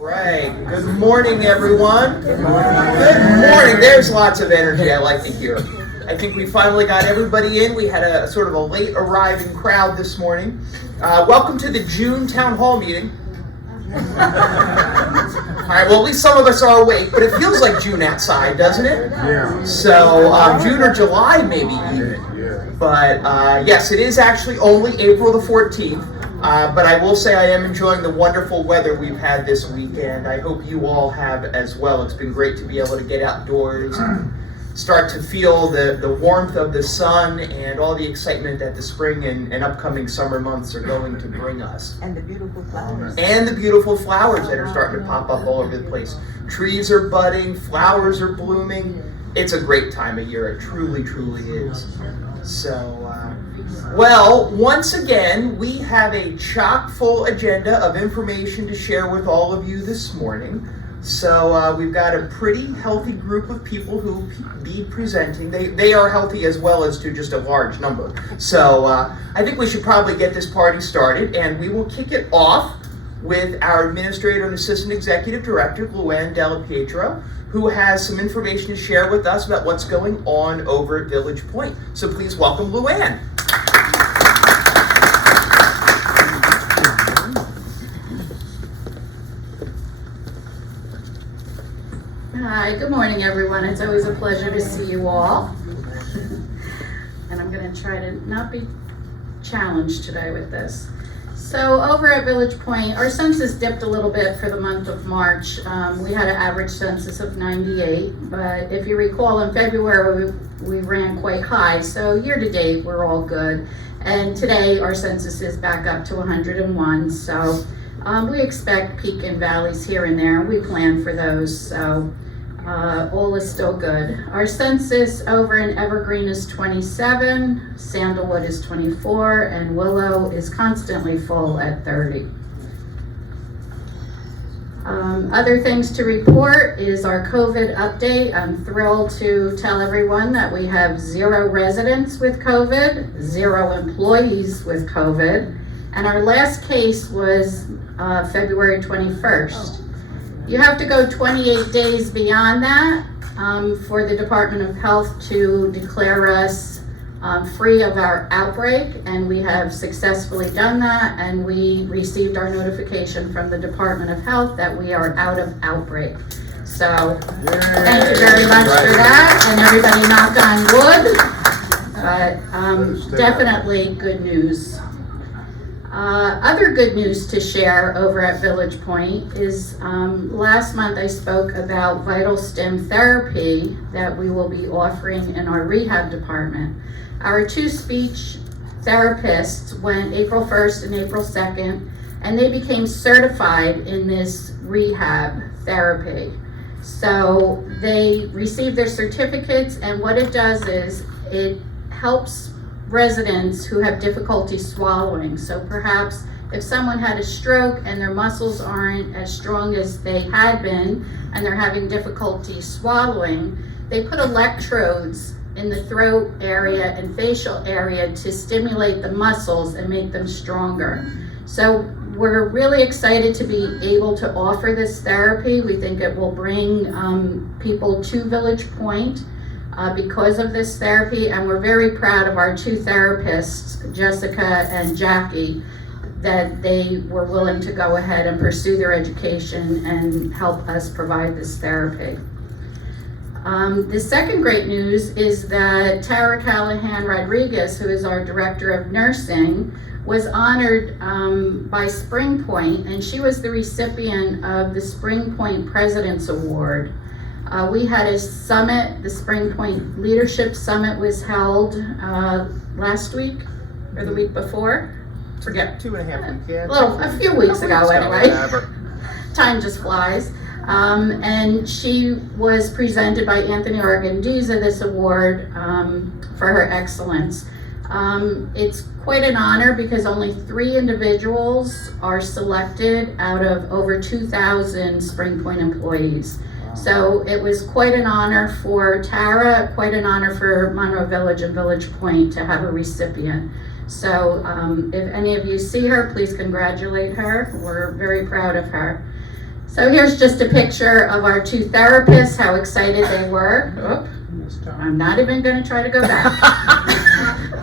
Right. Good morning, everyone. Good morning. There's lots of energy I like to hear. I think we finally got everybody in. We had a sort of a late arriving crowd this morning. Welcome to the June Town Hall meeting. All right, well, at least some of us are awake, but it feels like June outside, doesn't it? Yeah. So, June or July, maybe even. Yeah. But, yes, it is actually only April the 14th. But I will say I am enjoying the wonderful weather we've had this weekend. I hope you all have as well. It's been great to be able to get outdoors and start to feel the warmth of the sun and all the excitement that the spring and upcoming summer months are going to bring us. And the beautiful flowers. And the beautiful flowers that are starting to pop up all over the place. Trees are budding, flowers are blooming. It's a great time of year. It truly, truly is. So, well, once again, we have a chock full agenda of information to share with all of you this morning. So we've got a pretty healthy group of people who will be presenting. They are healthy as well as to just a large number. So I think we should probably get this party started, and we will kick it off with our Administrator and Assistant Executive Director, Luann Della Pietro, who has some information to share with us about what's going on over at Village Point. So please welcome Luann. Hi, good morning everyone. It's always a pleasure to see you all. And I'm going to try to not be challenged today with this. So over at Village Point, our census dipped a little bit for the month of March. We had an average census of 98, but if you recall in February we ran quite high, so year to date we're all good. And today our census is back up to 101, so we expect peak and valleys here and there, and we plan for those, so all is still good. Our census over in Evergreen is 27, Sandalwood is 24, and Willow is constantly full at 30. Other things to report is our COVID update. I'm thrilled to tell everyone that we have 0 residents with COVID, 0 employees with COVID, and our last case was February 21st. You have to go 28 days beyond that for the Department of Health to declare us free of our outbreak, and we have successfully done that, and we received our notification from the Department of Health that we are out of outbreak. So thank you very much for that, and everybody knocked on wood, but definitely good news. Other good news to share over at Village Point is last month I spoke about vital stim therapy that we will be offering in our rehab department. Our 2 speech therapists went April 1st and April 2nd, and they became certified in this rehab therapy. So they received their certificates, and what it does is it helps residents who have difficulty swallowing. So perhaps if someone had a stroke and their muscles aren't as strong as they had been and they're having difficulty swallowing, they put electrodes in the throat area and facial area to stimulate the muscles and make them stronger. So we're really excited to be able to offer this therapy. We think it will bring people to Village Point because of this therapy, and we're very proud of our 2 therapists, Jessica and Jackie, that they were willing to go ahead and pursue their education and help us provide this therapy. The second great news is that Tara Callahan Rodriguez, who is our Director of Nursing, was honored by Spring Point, and she was the recipient of the Spring Point President's Award. We had a summit, the Spring Point Leadership Summit was held last week, or the week before. Forget 2.5 weekends. Well, a few weeks ago anyway. Time just flies. And she was presented by Anthony Organdiza this award for her excellence. It's quite an honor because only 3 individuals are selected out of over 2,000 Spring Point employees. So it was quite an honor for Tara, quite an honor for Monroe Village and Village Point to have a recipient. So if any of you see her, please congratulate her. We're very proud of her. So here's just a picture of our two therapists, how excited they were. Oop, I'm not even going to try to go back.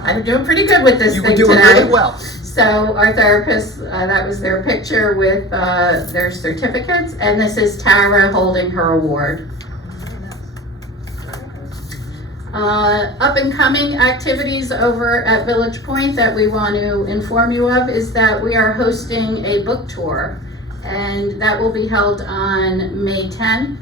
I'm doing pretty good with this You thing were doing today. really well. So our therapists, that was their picture with their certificates, and this is Tara holding her award. Up and coming activities over at Village Point that we want to inform you of is that we are hosting a book tour, and that will be held on May 10th,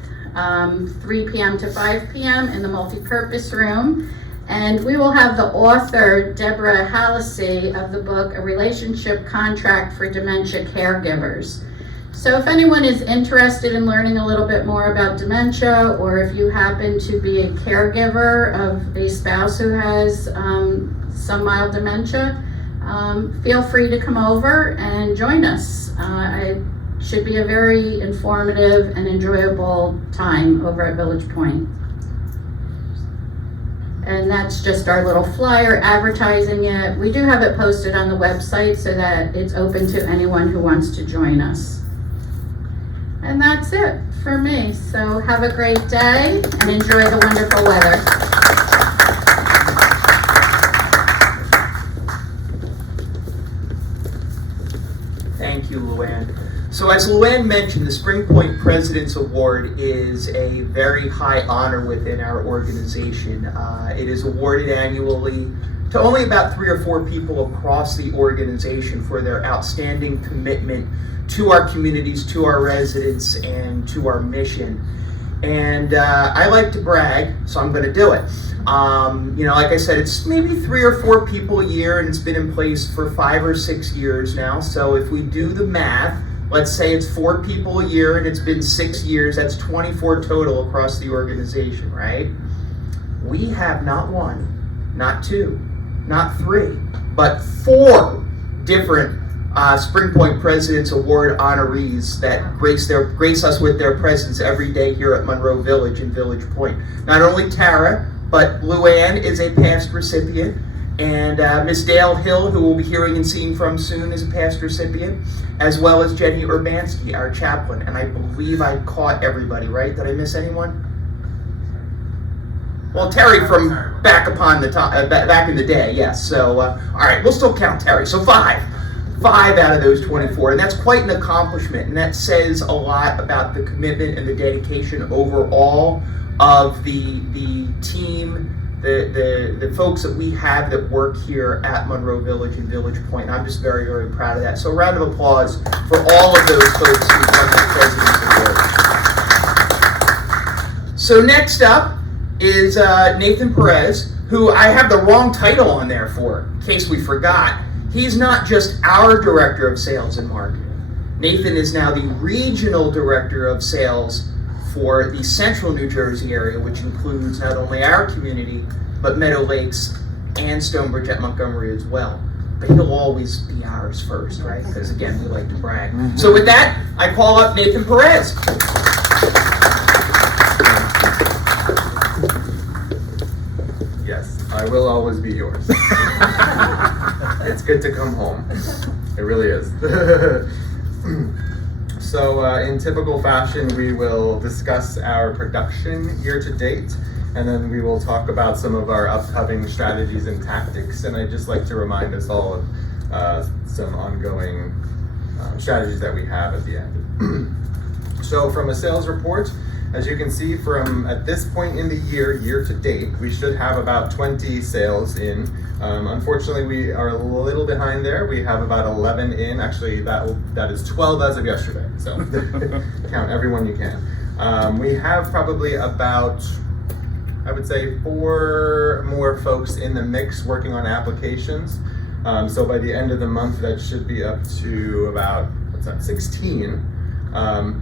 3 p.m. to 5 p.m. in the multipurpose room. And we will have the author, Deborah Hallisey, of the book, A Relationship Contract for Dementia Caregivers. So if anyone is interested in learning a little bit more about dementia, or if you happen to be a caregiver of a spouse who has some mild dementia, feel free to come over and join us. It should be a very informative and enjoyable time over at Village Point. And that's just our little flyer advertising it. We do have it posted on the website so that it's open to anyone who wants to join us. And that's it for me. So have a great day and enjoy the wonderful weather. Thank you, Luann. So as Luann mentioned, the Spring Point President's Award is a very high honor within our organization. It is awarded annually to only about 3 or 4 people across the organization for their outstanding commitment to our communities, to our residents, and to our mission. And I like to brag, so I'm going to do it. Like I said, it's maybe 3 or 4 people a year, and it's been in place for 5 or 6 years now. So if we do the math, let's say it's 4 people a year and it's been 6 years, that's 24 total across the organization, right? We have not 1, not 2, not 3, but 4 different Spring Point President's Award honorees that grace us with their presence every day here at Monroe Village and Village Point. Not only Tara, but Luann is a past recipient, and Miss Dale Hill, who we'll be hearing and seeing from soon, is a past recipient, as well as Jenny Urbanski, our chaplain. And I believe I caught everybody, right? Did I miss anyone? Well, Terry from back upon the back in the day, yes. So, all right, we'll still count Terry. So 5 out of those 24, and that's quite an accomplishment, and that says a lot about the commitment and the dedication overall of the team, the folks that we have that work here at Monroe Village and Village Point. I'm just very, very proud of that. So a round of applause for all of those folks who won the President's Award. So next up is Nathan Perez, who I have the wrong title on there for, in case we forgot. He's not just our Director of Sales and Marketing. Nathan is now the Regional Director of Sales for the Central New Jersey area, which includes not only our community, but Meadow Lakes and Stonebridge at Montgomery as well. But he'll always be ours first, right? Because again, we like to brag. Mm-hmm. So with that, I call up Nathan Perez. Yes, I will always be yours. It's good to come home. It really is. So in typical fashion, we will discuss our production year to date, and then we will talk about some of our upcoming strategies and tactics. And I'd just like to remind us all of some ongoing strategies that we have at the end. So from a sales report, as you can see from at this point in the year to date, we should have about 20 sales in. Unfortunately, we are a little behind there. We have about 11 in. Actually, that is 12 as of yesterday. So count everyone you can. We have probably about, I would say, 4 more folks in the mix working on applications. So by the end of the month, that should be up to about, 16.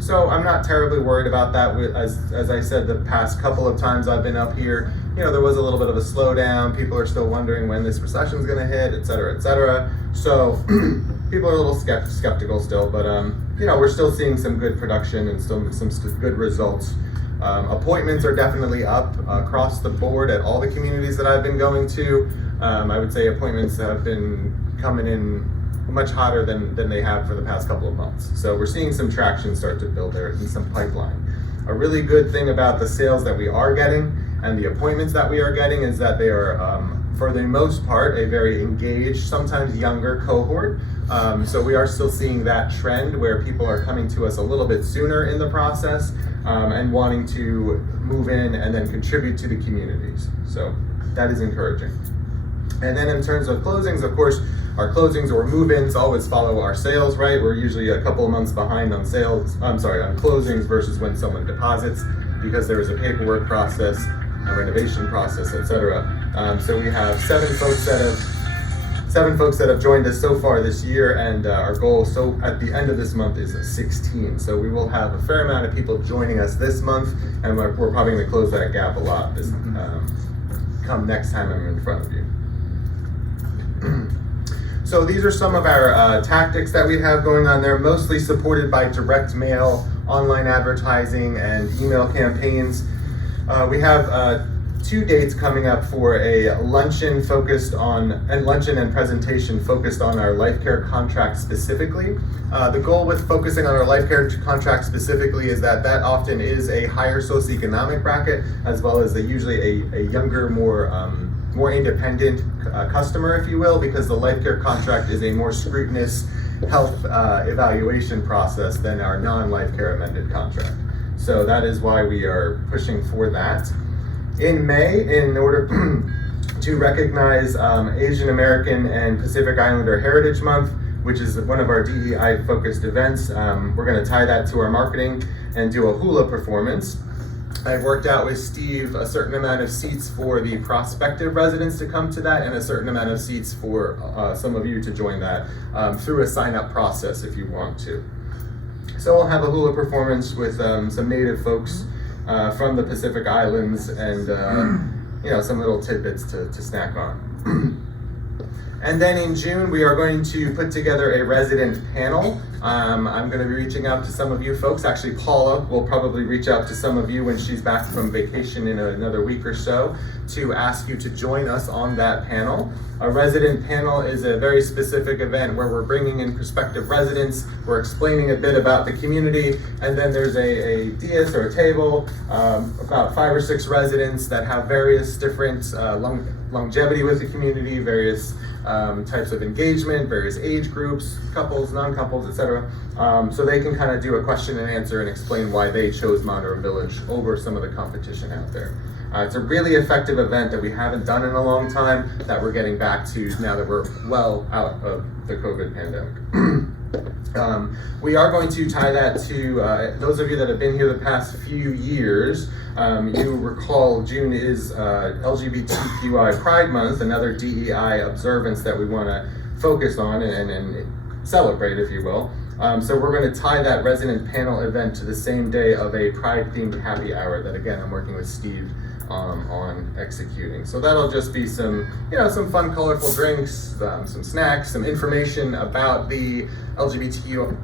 So I'm not terribly worried about that. As I said, the past couple of times I've been up here, there was a little bit of a slowdown. People are still wondering when this recession is going to hit, et cetera, et cetera. So people are a little skeptical still, but we're still seeing some good production and still some good results. Appointments are definitely up across the board at all the communities that I've been going to. I would say appointments have been coming in much hotter than they have for the past couple of months. So we're seeing some traction start to build there and some pipeline. A really good thing about the sales that we are getting and the appointments that we are getting is that they are, for the most part, a very engaged, sometimes younger cohort. So we are still seeing that trend where people are coming to us a little bit sooner in the process and wanting to move in and then contribute to the communities. So that is encouraging. And then in terms of closings, of course, our closings or move-ins always follow our sales, right? We're usually a couple of months behind on on closings versus when someone deposits because there is a paperwork process, a renovation process, etc. So we have seven folks that have joined us so far this year, and our goal at the end of this month is 16. So we will have a fair amount of people joining us this month, and we're probably going to close that gap a lot this come next time I'm in front of you. So these are some of our tactics that we have going on there, mostly supported by direct mail, online advertising, and email campaigns. We have 2 dates coming up for a luncheon and presentation focused on our life care contract specifically. The goal with focusing on our life care contract specifically is that often is a higher socioeconomic bracket, as well as usually a younger, more independent customer, if you will, because the life care contract is a more scrutinous health evaluation process than our non-life care amended contract. So that is why we are pushing for that. In May, in order to recognize Asian American and Pacific Islander Heritage Month, which is one of our DEI focused events, we're going to tie that to our marketing and do a hula performance. I've worked out with Steve a certain amount of seats for the prospective residents to come to that and a certain amount of seats for some of you to join that through a sign-up process if you want to. So we'll have a hula performance with some native folks from the Pacific Islands and some little tidbits to snack on. And then in June, we are going to put together a resident panel. I'm going to be reaching out to some of you folks. Actually, Paula will probably reach out to some of you when she's back from vacation in another week or so to ask you to join us on that panel. A resident panel is a very specific event where we're bringing in prospective residents, we're explaining a bit about the community, and then there's a dais or a table, about 5 or 6 residents that have various different longevity with the community, various types of engagement, various age groups, couples, non-couples, etc. So they can kind of do a question and answer and explain why they chose Monroe Village over some of the competition out there. It's a really effective event that we haven't done in a long time that we're getting back to now that we're well out of the COVID pandemic. We are going to tie that to those of you that have been here the past few years. You recall June is LGBTQI Pride Month, another DEI observance that we want to focus on and celebrate, if you will. So we're going to tie that resident panel event to the same day of a Pride-themed happy hour that, again, I'm working with Steve on executing. So that'll just be some fun, colorful drinks, some snacks, some information about the LGBTQI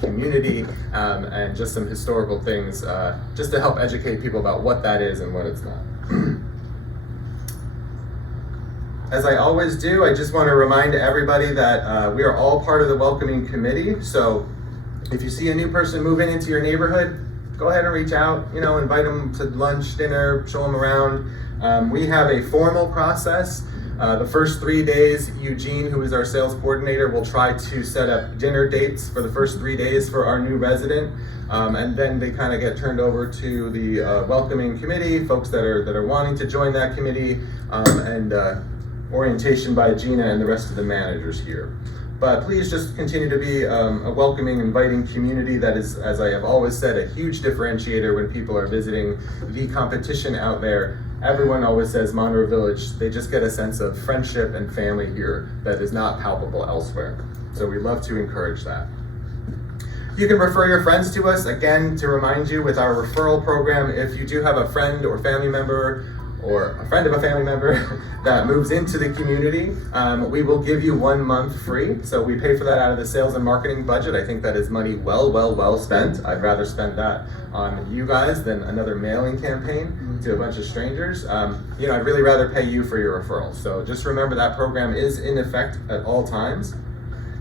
community, and just some historical things, just to help educate people about what that is and what it's not. As I always do, I just want to remind everybody that we are all part of the welcoming committee. So if you see a new person moving into your neighborhood, go ahead and reach out, invite them to lunch, dinner, show them around. We have a formal process. The first 3 days, Eugene, who is our sales coordinator, will try to set up dinner dates for the first 3 days for our new resident. And then they kind of get turned over to the welcoming committee, folks that are wanting to join that committee, and orientation by Gina and the rest of the managers here. But please just continue to be a welcoming, inviting community that is, as I have always said, a huge differentiator when people are visiting the competition out there. Everyone always says Monroe Village. They just get a sense of friendship and family here that is not palpable elsewhere. So we love to encourage that. You can refer your friends to us. Again, to remind you, with our referral program, if you do have a friend or family member or a friend of a family member that moves into the community, we will give you 1 month free. So we pay for that out of the sales and marketing budget. I think that is money well spent. I'd rather spend that on you guys than another mailing campaign to a bunch of strangers. I'd really rather pay you for your referrals. So just remember that program is in effect at all times.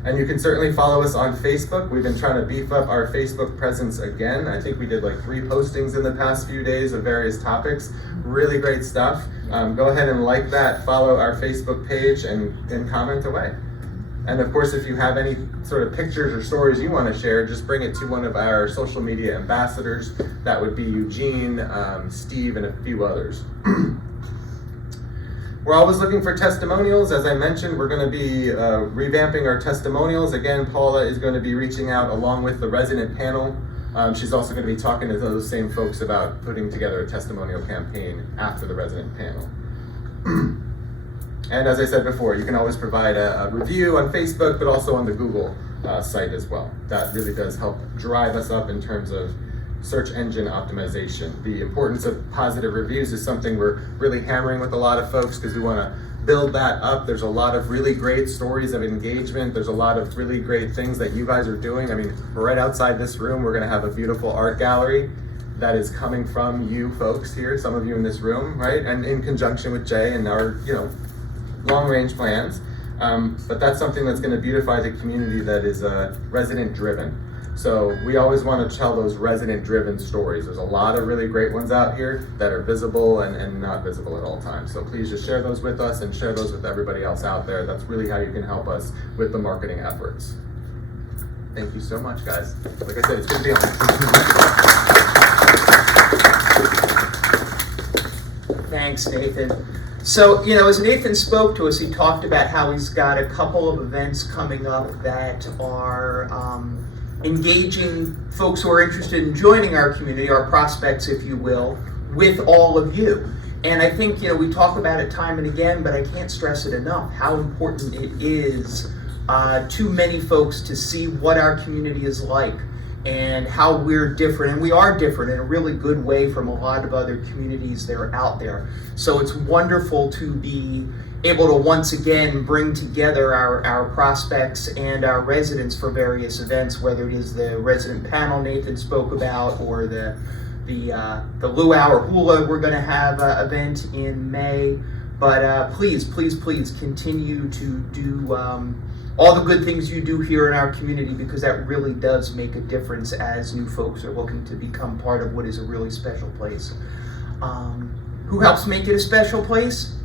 And you can certainly follow us on Facebook. We've been trying to beef up our Facebook presence again. I think we did like 3 postings in the past few days of various topics. Really great stuff. Go ahead and like that, follow our Facebook page, and comment away. And of course, if you have any sort of pictures or stories you want to share, just bring it to one of our social media ambassadors. That would be Eugene, Steve, and a few others. We're always looking for testimonials. As I mentioned, we're going to be revamping our testimonials. Again, Paula is going to be reaching out along with the resident panel. She's also going to be talking to those same folks about putting together a testimonial campaign after the resident panel. And as I said before, you can always provide a review on Facebook, but also on the Google site as well. That really does help drive us up in terms of search engine optimization. The importance of positive reviews is something we're really hammering with a lot of folks because we want to build that up. There's a lot of really great stories of engagement. There's a lot of really great things that you guys are doing. I mean, right outside this room, we're going to have a beautiful art gallery that is coming from you folks here, some of you in this room, right? And in conjunction with Jay and our, long range plans. But that's something that's going to beautify the community that is resident driven. So we always want to tell those resident-driven stories. There's a lot of really great ones out here that are visible and not visible at all times. So please just share those with us and share those with everybody else out there. That's really how you can help us with the marketing efforts. Thank you so much, guys. Like I said, it's good to be on. Thanks, Nathan. So, as Nathan spoke to us, he talked about how he's got a couple of events coming up that are engaging folks who are interested in joining our community, our prospects, if you will, with all of you. And I think, we talk about it time and again, but I can't stress it enough, how important it is to many folks to see what our community is like and how we're different. And we are different in a really good way from a lot of other communities that are out there. So it's wonderful to be able to once again bring together our prospects and our residents for various events, whether it is the resident panel Nathan spoke about or the Luau or Hula we're going to have event in May. But please continue to do all the good things you do here in our community, because that really does make a difference as new folks are looking to become part of what is a really special place. Who helps make it a special place?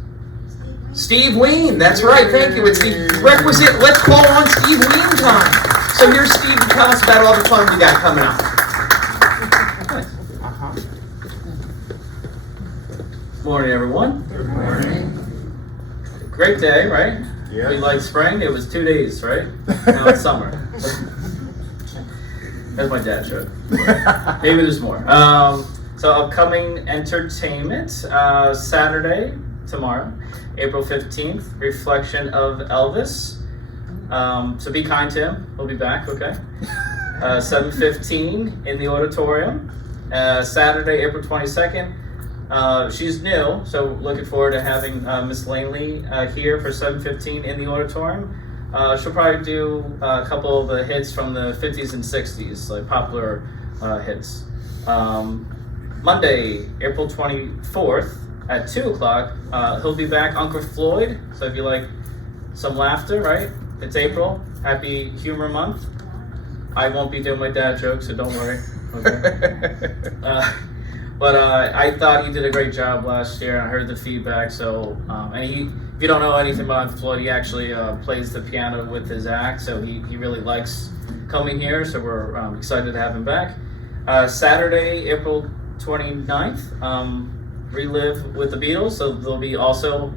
Steve Ween, that's right, thank you. It's the requisite Let's Call on Steve Ween time. So here's Steve to tell us about all the fun we got coming up. Good morning, everyone. Good morning. Great day, right? Yeah. We like spring. It was 2 days, right? Now it's summer. That's my dad joke. Maybe there's more. So upcoming entertainment, Saturday, tomorrow, April 15th, reflection of Elvis. So be kind to him. He'll be back, okay? 7:15 in the auditorium. Saturday, April 22nd. She's new, so looking forward to having Miss Langley here for 7:15 in the auditorium. She'll probably do a couple of the hits from the 50s and 60s, like popular hits. Monday, April 24th at 2 o'clock, he'll be back, Uncle Floyd. So if you like some laughter, right? It's April. Happy Humor Month. I won't be doing my dad jokes, so don't worry. Okay. But I thought he did a great job last year. I heard the feedback. So, and if you don't know anything about Uncle Floyd, he actually plays the piano with his act. So he really likes coming here. So we're excited to have him back. Saturday, April 29th, Relive with the Beatles. So they'll be also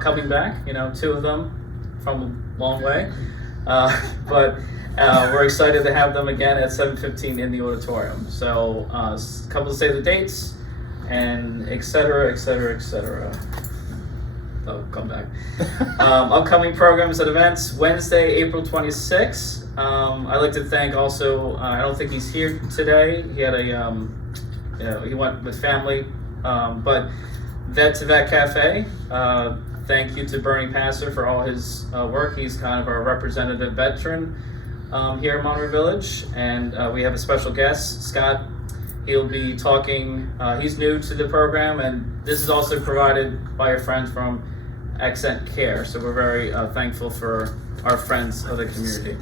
coming back. 2 of them from a long way. But we're excited to have them again at 7:15 in the auditorium. So a couple of save the dates and et cetera, et cetera, et cetera. Oh, come back. Upcoming programs and events, Wednesday, April 26th. I'd like to thank also, I don't think he's here today. He had he went with family. But Vet to Vet Cafe. Thank you to Bernie Passer for all his work. He's kind of our representative veteran here in Monroe Village. And we have a special guest, Scott. He'll be talking, he's new to the program, and this is also provided by our friends from Accent Care. So we're very thankful for our friends of the community.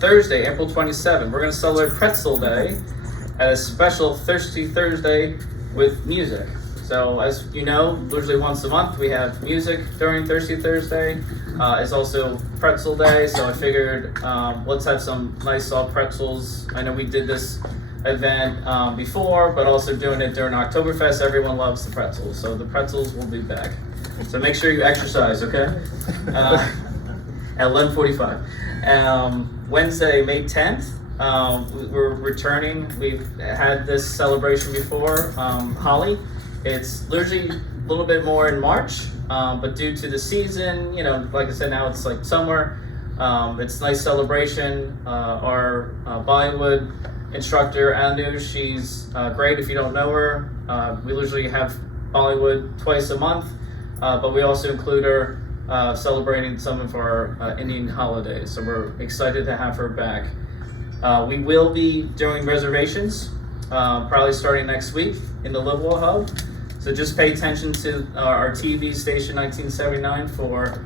Thursday, April 27th, we're going to celebrate Pretzel Day at a special Thirsty Thursday with music. So as you know, usually once a month we have music during Thirsty Thursday. It's also Pretzel Day, so I figured let's have some nice soft pretzels. I know we did this event before, but also doing it during Oktoberfest. Everyone loves the pretzels, so the pretzels will be back. So make sure you exercise, okay? At 11:45. Wednesday, May 10th, we're returning. We've had this celebration before, Holly. It's usually a little bit more in March, but due to the season, you know, like I said, now it's like summer. It's a nice celebration. Our Bollywood instructor, Anu, she's great. If you don't know her, we usually have Bollywood twice a month, but we also include her celebrating some of our Indian holidays. So we're excited to have her back. We will be doing reservations, probably starting next week in the Livewell Hub. So just pay attention to our TV station 1979 for,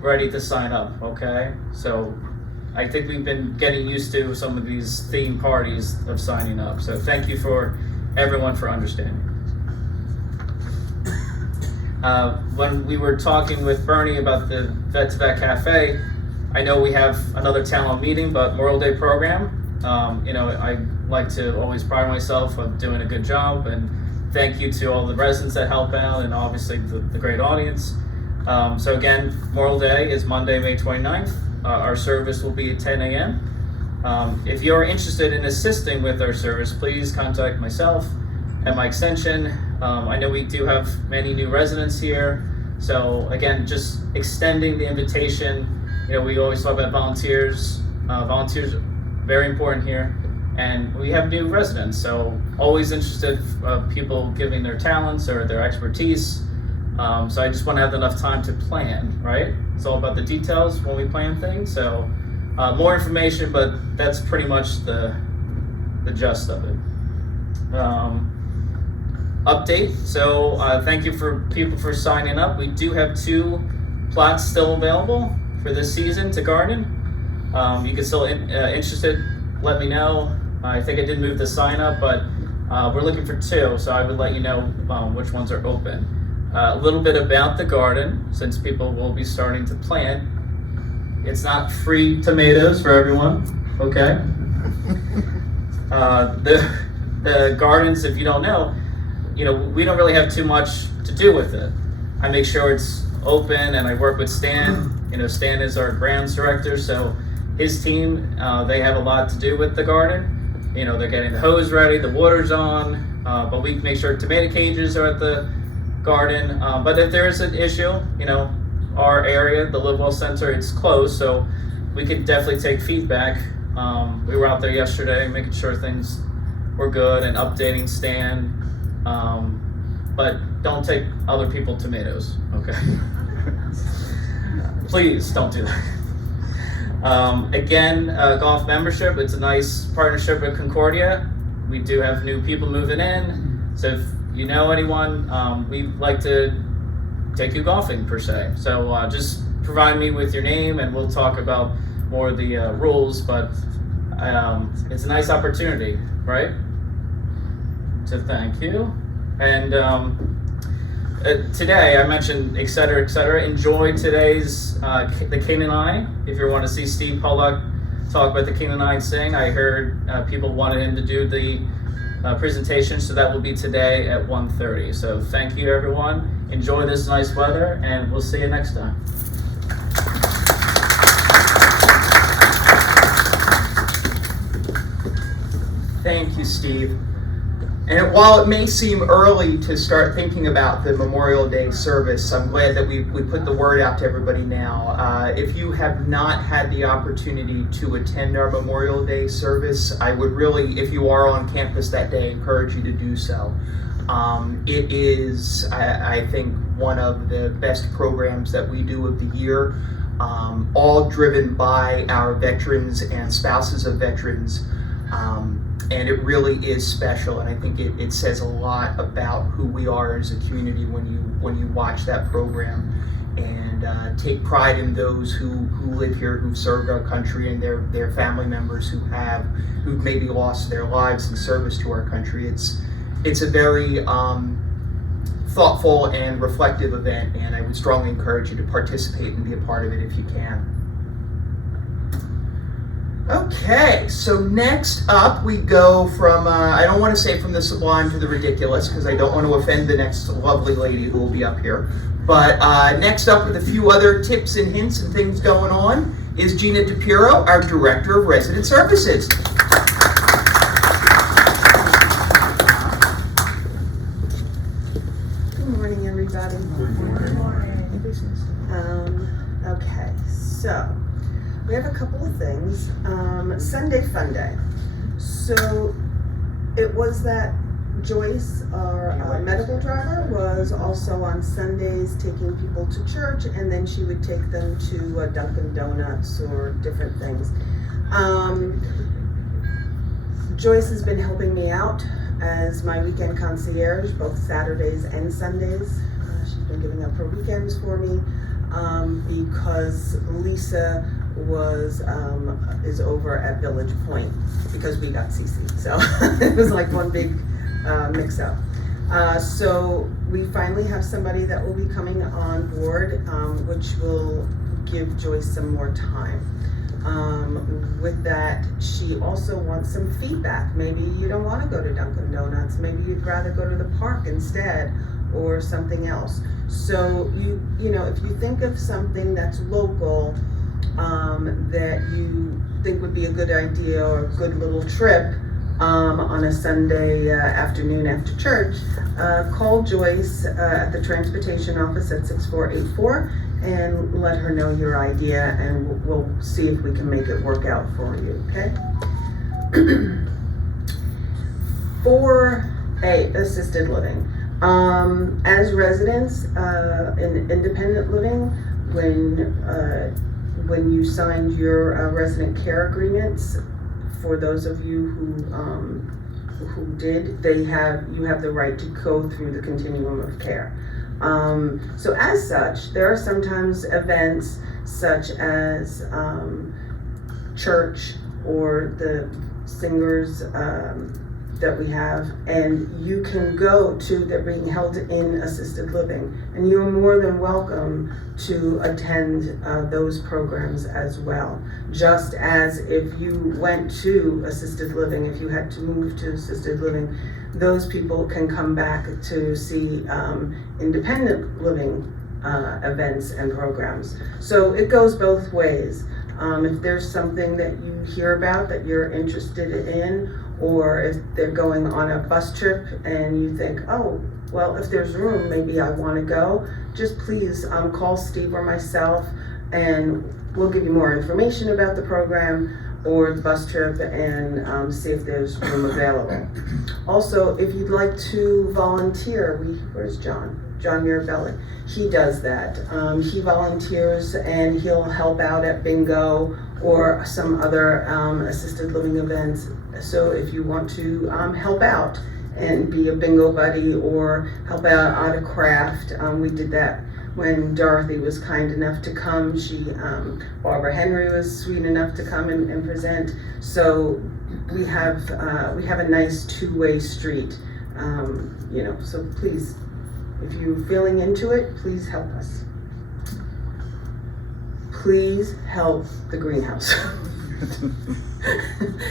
ready to sign up, okay? So I think we've been getting used to some of these theme parties of signing up. So thank you for everyone for understanding. When we were talking with Bernie about the Vet to Vet Cafe, I know we have another town hall meeting, but Memorial Day program, I like to always pride myself of doing a good job, and thank you to all the residents that help out, and obviously the great audience. So again, Memorial Day is Monday, May 29th. Our service will be at 10 a.m. If you're interested in assisting with our service, please contact myself at my extension. I know we do have many new residents here. So again, just extending the invitation. We always talk about volunteers. Volunteers are very important here. And we have new residents, so always interested people giving their talents or their expertise. So I just want to have enough time to plan, right? It's all about the details when we plan things. So more information, but that's pretty much the gist of it. Update. So thank you for people for signing up. We do have 2 plots still available for this season to garden. You can still interested, let me know. I think I did move the sign up, but we're looking for 2, so I would let you know which ones are open. A little bit about the garden, since people will be starting to plant. It's not free tomatoes for everyone, okay? The gardens, if you don't know, we don't really have too much to do with it. I make sure it's open, and I work with Stan. Stan is our grounds director, so his team, they have a lot to do with the garden. They're getting the hose ready, the water's on, but we make sure tomato cages are at the garden. But if there is an issue, our area, the Livewell Center, it's closed, so we could definitely take feedback. We were out there yesterday making sure things were good and updating Stan. But don't take other people's tomatoes, okay? Please don't do that. Again, golf membership, it's a nice partnership with Concordia. We do have new people moving in, so if you know anyone, we'd like to take you golfing per se. So just provide me with your name and we'll talk about more of the rules, but it's a nice opportunity, right? So thank you. And today, I mentioned et cetera, enjoy today's the King and I. If you want to see Steve Pollock talk about the King and I sing, I heard people wanted him to do the presentation, so that will be today at 1:30. So thank you everyone, enjoy this nice weather, and we'll see you next time. Thank you, Steve. And while it may seem early to start thinking about the Memorial Day service, I'm glad that we put the word out to everybody now. If you have not had the opportunity to attend our Memorial Day service, I would really, if you are on campus that day, encourage you to do so. It is, I think, one of the best programs that we do of the year, all driven by our veterans and spouses of veterans. And it really is special, and I think it says a lot about who we are as a community when you watch that program and take pride in those who live here, who've served our country, and their family members who've maybe lost their lives in service to our country. It's a very thoughtful and reflective event, and I would strongly encourage you to participate and be a part of it if you can. Okay, so next up we go from, I don't want to say from the sublime to the ridiculous, because I don't want to offend the next lovely lady who will be up here. But next up, with a few other tips and hints and things going on, is Gina DePiro, our Director of Resident Services. Good morning, everybody. Good morning. Okay, so we have a couple of things. Sunday Fun Day. So it was that Joyce, our medical driver, was also on Sundays taking people to church, and then she would take them to Dunkin' Donuts or different things. Joyce has been helping me out as my weekend concierge, both Saturdays and Sundays. She's been giving up her weekends for me because Lisa is over at Village Point because we got CC. So it was like one big mix up. So we finally have somebody that will be coming on board, which will give Joyce some more time. With that, she also wants some feedback. Maybe you don't want to go to Dunkin' Donuts. Maybe you'd rather go to the park instead, or something else. So you know, if you think of something that's local, that you think would be a good idea or a good little trip on a Sunday afternoon after church, call Joyce at the transportation office at 6484 and let her know your idea, and we'll see if we can make it work out for you, okay? 4A, assisted living. As residents in independent living, when you signed your resident care agreements, for those of you who did, you have the right to go through the continuum of care. So as such, there are sometimes events such as church or the singers that we have, and you can go to, they're being held in assisted living, and you're more than welcome to attend those programs as well. Just as if you went to assisted living, if you had to move to assisted living, those people can come back to see independent living events and programs. So it goes both ways. If there's something that you hear about that you're interested in, or if they're going on a bus trip and you think, oh, well, if there's room, maybe I want to go, just please call Steve or myself, and we'll give you more information about the program or the bus trip and see if there's room available. Also, if you'd like to volunteer, where's John? John Mirabelli. He does that. He volunteers and he'll help out at bingo or some other assisted living events. So if you want to help out and be a bingo buddy or help out on a craft, we did that when Dorothy was kind enough to come. Barbara Henry was sweet enough to come and present. So we have a nice two-way street, you know. So please, if you're feeling into it, please help us. Please help the greenhouse.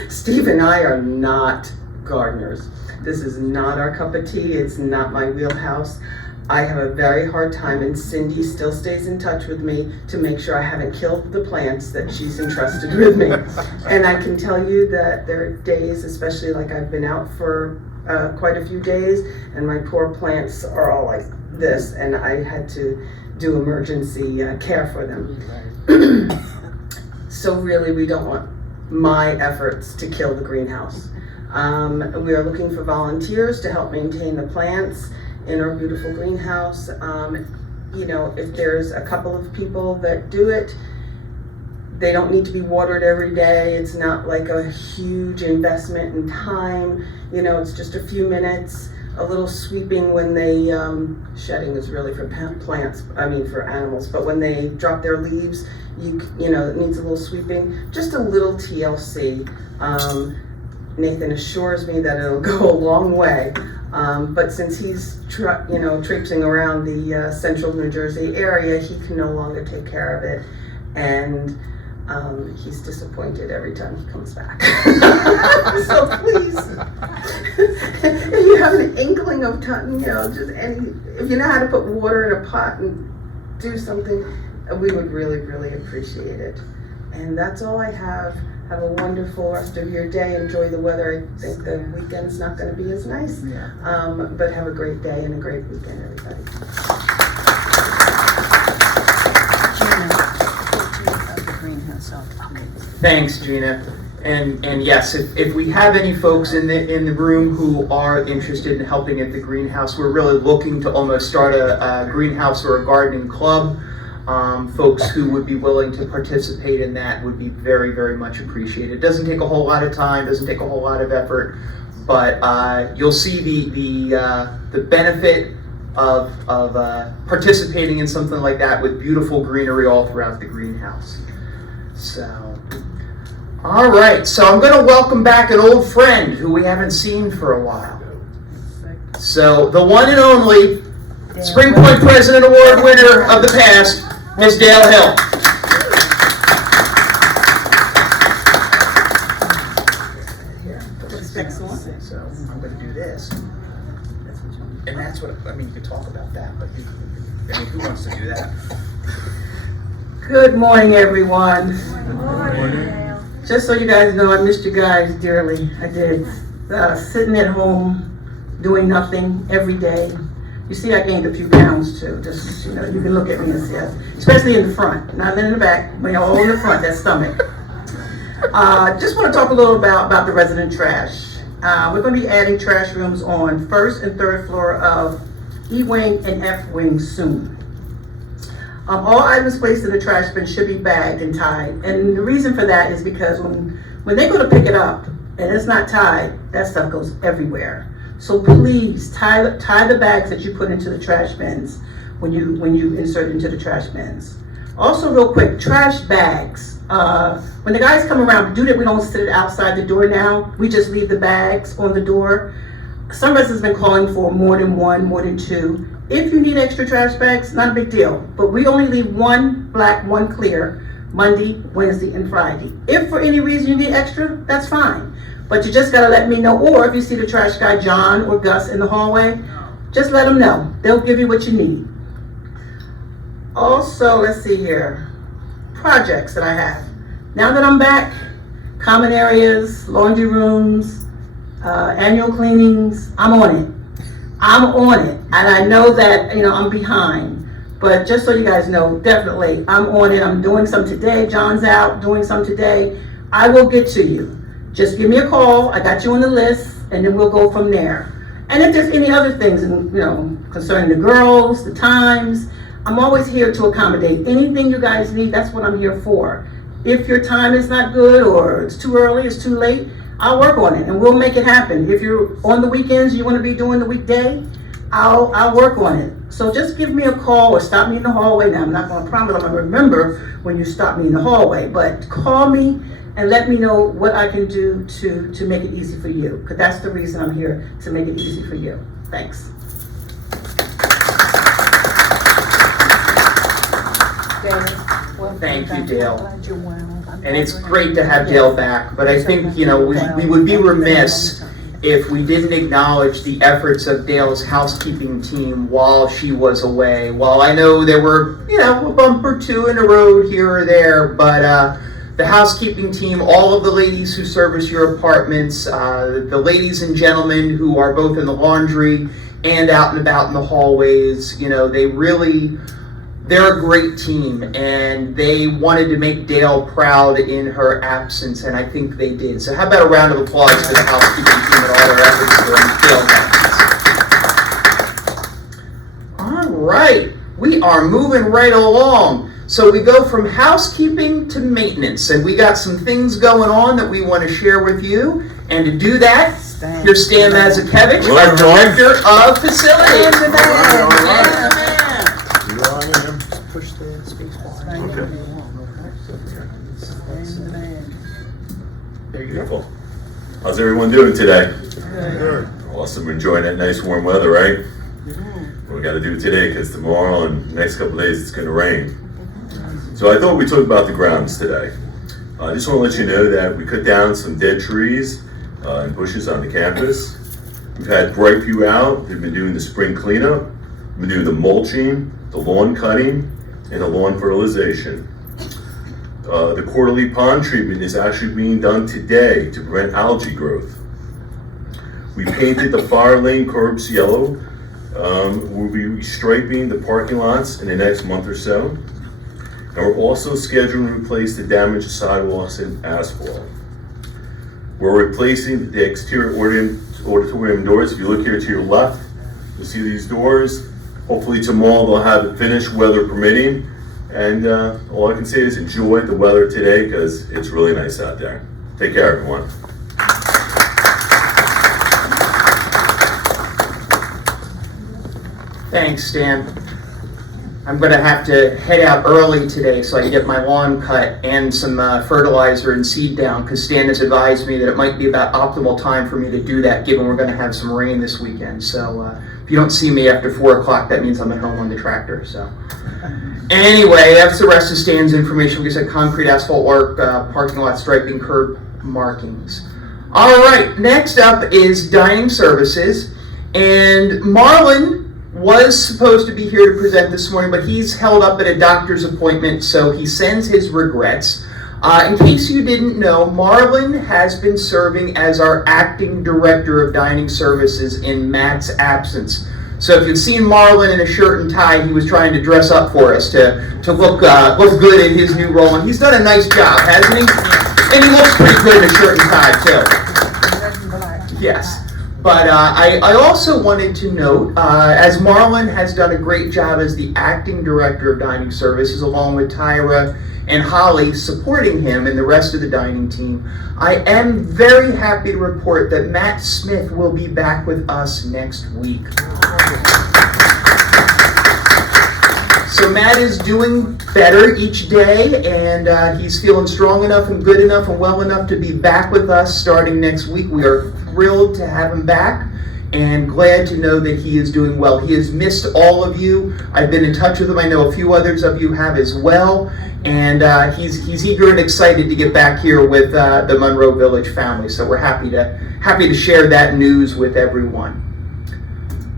Steve and I are not gardeners. This is not our cup of tea. It's not my wheelhouse. I have a very hard time, and Cindy still stays in touch with me to make sure I haven't killed the plants that she's entrusted with me. And I can tell you that there are days, especially like I've been out for quite a few days, and my poor plants are all like this, and I had to do emergency care for them. So really, we don't want my efforts to kill the greenhouse. We are looking for volunteers to help maintain the plants in our beautiful greenhouse. You know, if there's a couple of people that do it, they don't need to be watered every day. It's not like a huge investment in time. You know, it's just a few minutes, a little sweeping when they, shedding is really for plants, for animals, but when they drop their leaves, you know, it needs a little sweeping, just a little TLC. Nathan assures me that it'll go a long way. But since he's, traipsing around the central New Jersey area, he can no longer take care of it. And he's disappointed every time he comes back. So please, if you have an inkling of time, if you know how to put water in a pot and do something, we would really, really appreciate it. And that's all I have. Have a wonderful rest of your day. Enjoy the weather. I think the weekend's not going to be as nice. Yeah. But have a great day and a great weekend, everybody. Thanks, Gina. And yes, if we have any folks in the room who are interested in helping at the greenhouse, we're really looking to almost start a greenhouse or a gardening club. Folks who would be willing to participate in that would be very, very much appreciated. It doesn't take a whole lot of time, doesn't take a whole lot of effort, but you'll see the benefit of participating in something like that with beautiful greenery all throughout the greenhouse. So, all right, so I'm going to welcome back an old friend who we haven't seen for a while. So, the one and only Spring Point President Award winner of the past, Ms. Dale Hill. Excellent. So I'm going to do this. And that's what, you could talk about that, but who wants to do that? Good morning, everyone. Good morning. Just so you guys know, I missed you guys dearly. I did. Sitting at home, doing nothing every day. You see, I gained a few pounds too. Just, you can look at me and see, especially in the front, not in the back, but all in the front, that stomach. Just want to talk a little about the resident trash. We're going to be adding trash rooms on 1st and 3rd floor of E Wing and F Wing soon. All items placed in the trash bin should be bagged and tied. And the reason for that is because when they go to pick it up and it's not tied, that stuff goes everywhere. So please tie the bags that you put into the trash bins when you insert into the trash bins. Also, real quick, trash bags. When the guys come around, do that. We don't sit it outside the door now. We just leave the bags on the door. Some residents have been calling for more than one, more than two. If you need extra trash bags, not a big deal. But we only leave one black, one clear, Monday, Wednesday, and Friday. If for any reason you need extra, that's fine. But you just gotta let me know, or if you see the trash guy, John or Gus, in the hallway, just let them know. They'll give you what you need. Also, let's see here, projects that I have. Now that I'm back, common areas, laundry rooms, annual cleanings, I'm on it. And I know that, I'm behind. But just so you guys know, definitely, I'm on it. I'm doing some today. John's out doing some today. I will get to you. Just give me a call. I got you on the list, and then we'll go from there. And if there's any other things, concerning the girls, the times, I'm always here to accommodate. Anything you guys need, that's what I'm here for. If your time is not good, or it's too early, it's too late, I'll work on it, and we'll make it happen. If you're on the weekends, you want to be doing the weekday, I'll work on it. So just give me a call or stop me in the hallway. Now, I'm not going to promise I'm going to remember when you stop me in the hallway, but call me and let me know what I can do to make it easy for you, because that's the reason I'm here, to make it easy for you. Thanks. Thank you, Dale. And it's great to have Dale back, but I think, we would be remiss if we didn't acknowledge the efforts of Dale's housekeeping team while she was away. While I know there were, a bump or two in the road here or there, but the housekeeping team, all of the ladies who service your apartments, the ladies and gentlemen who are both in the laundry and out and about in the hallways, they really they're a great team, and they wanted to make Dale proud in her absence, and I think they did. So how about a round of applause for the housekeeping team and all their efforts during Dale's absence. All right, we are moving right along. So we go from housekeeping to maintenance, and we got some things going on that we want to share with you. And to do that, here's Stan Mazakevich, our Director of Facilities. Beautiful. How's everyone doing today? Awesome. We're enjoying that nice warm weather, right? What we got to do today, because tomorrow and the next couple of days it's going to rain. So I thought we'd talk about the grounds today. I just want to let you know that we cut down some dead trees and bushes on the campus. We've had Brightview out. They've been doing the spring cleanup. We've been doing the mulching, the lawn cutting, and the lawn fertilization. The quarterly pond treatment is actually being done today to prevent algae growth. We painted the fire lane curbs yellow. We'll be restriping the parking lots in the next month or so. And we're also scheduling to replace the damaged sidewalks and asphalt. We're replacing the exterior auditorium doors. If you look here to your left, you'll see these doors. Hopefully tomorrow they'll have it finished, weather permitting. And all I can say is enjoy the weather today because it's really nice out there. Take care, everyone. Thanks, Stan. I'm going to have to head out early today so I can get my lawn cut and some fertilizer and seed down, because Stan has advised me that it might be about optimal time for me to do that, given we're going to have some rain this weekend. So if you don't see me after 4 o'clock, that means I'm at home on the tractor. So anyway, that's the rest of Stan's information. Like I said, concrete, asphalt work, parking lot striping, curb markings. All right, next up is dining services. And Marlon was supposed to be here to present this morning, but he's held up at a doctor's appointment, so he sends his regrets. In case you didn't know, Marlon has been serving as our acting director of dining services in Matt's absence. So if you've seen Marlon in a shirt and tie, he was trying to dress up for us to look good in his new role, and he's done a nice job, hasn't he? And he looks pretty good in a shirt and tie too. Yes. But I also wanted to note, as Marlon has done a great job as the acting director of dining services, along with Tyra and Holly supporting him and the rest of the dining team, I am very happy to report that Matt Smith will be back with us next week. So Matt is doing better each day, and he's feeling strong enough and good enough and well enough to be back with us starting next week. We are thrilled to have him back and glad to know that he is doing well. He has missed all of you. I've been in touch with him. I know a few others of you have as well. And he's eager and excited to get back here with the Monroe Village family. So we're happy to share that news with everyone.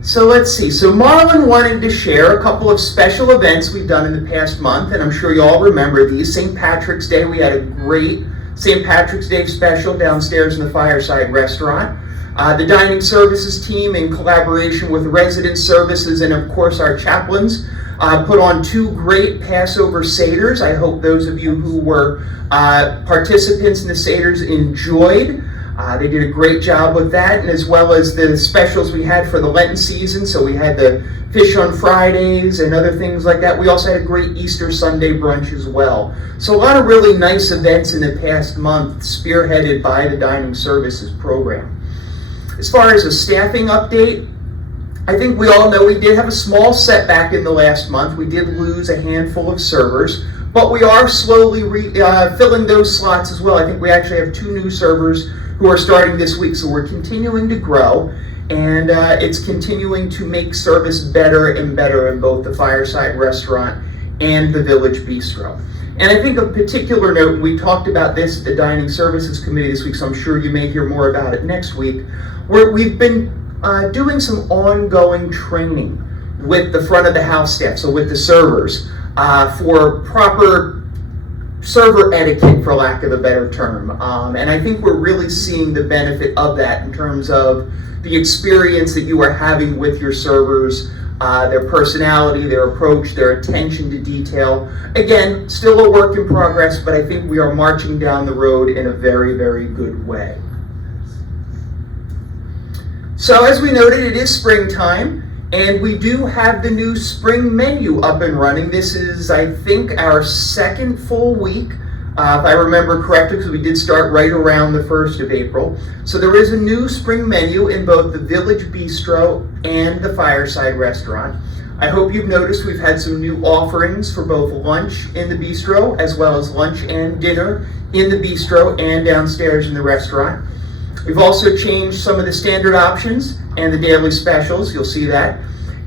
So let's see. So Marlon wanted to share a couple of special events we've done in the past month, and I'm sure you all remember these. St. Patrick's Day, we had a great St. Patrick's Day special downstairs in the Fireside Restaurant. The dining services team, in collaboration with resident services and of course our chaplains, put on 2 great Passover Seders. I hope those of you who were participants in the Seders enjoyed. They did a great job with that, and as well as the specials we had for the Lenten season. So we had the fish on Fridays and other things like that. We also had a great Easter Sunday brunch as well. So a lot of really nice events in the past month, spearheaded by the dining services program. As far as a staffing update, I think we all know we did have a small setback in the last month. We did lose a handful of servers, but we are slowly filling those slots as well. I think we actually have 2 new servers who are starting this week, so we're continuing to grow, and it's continuing to make service better and better in both the Fireside Restaurant and the Village Bistro. And I think of particular note, we talked about this at the Dining Services Committee this week, so I'm sure you may hear more about it next week, where we've been doing some ongoing training with the front of the house staff, so with the servers, for proper server etiquette, for lack of a better term. And I think we're really seeing the benefit of that in terms of the experience that you are having with your servers, their personality, their approach, their attention to detail. Again, still a work in progress, but I think we are marching down the road in a very, very good way. So as we noted, it is springtime, and we do have the new spring menu up and running. This is, I think, our second full week, if I remember correctly, because we did start right around the 1st of April. So there is a new spring menu in both the Village Bistro and the Fireside Restaurant. I hope you've noticed we've had some new offerings for both lunch in the bistro, as well as lunch and dinner in the bistro and downstairs in the restaurant. We've also changed some of the standard options and the daily specials. You'll see that.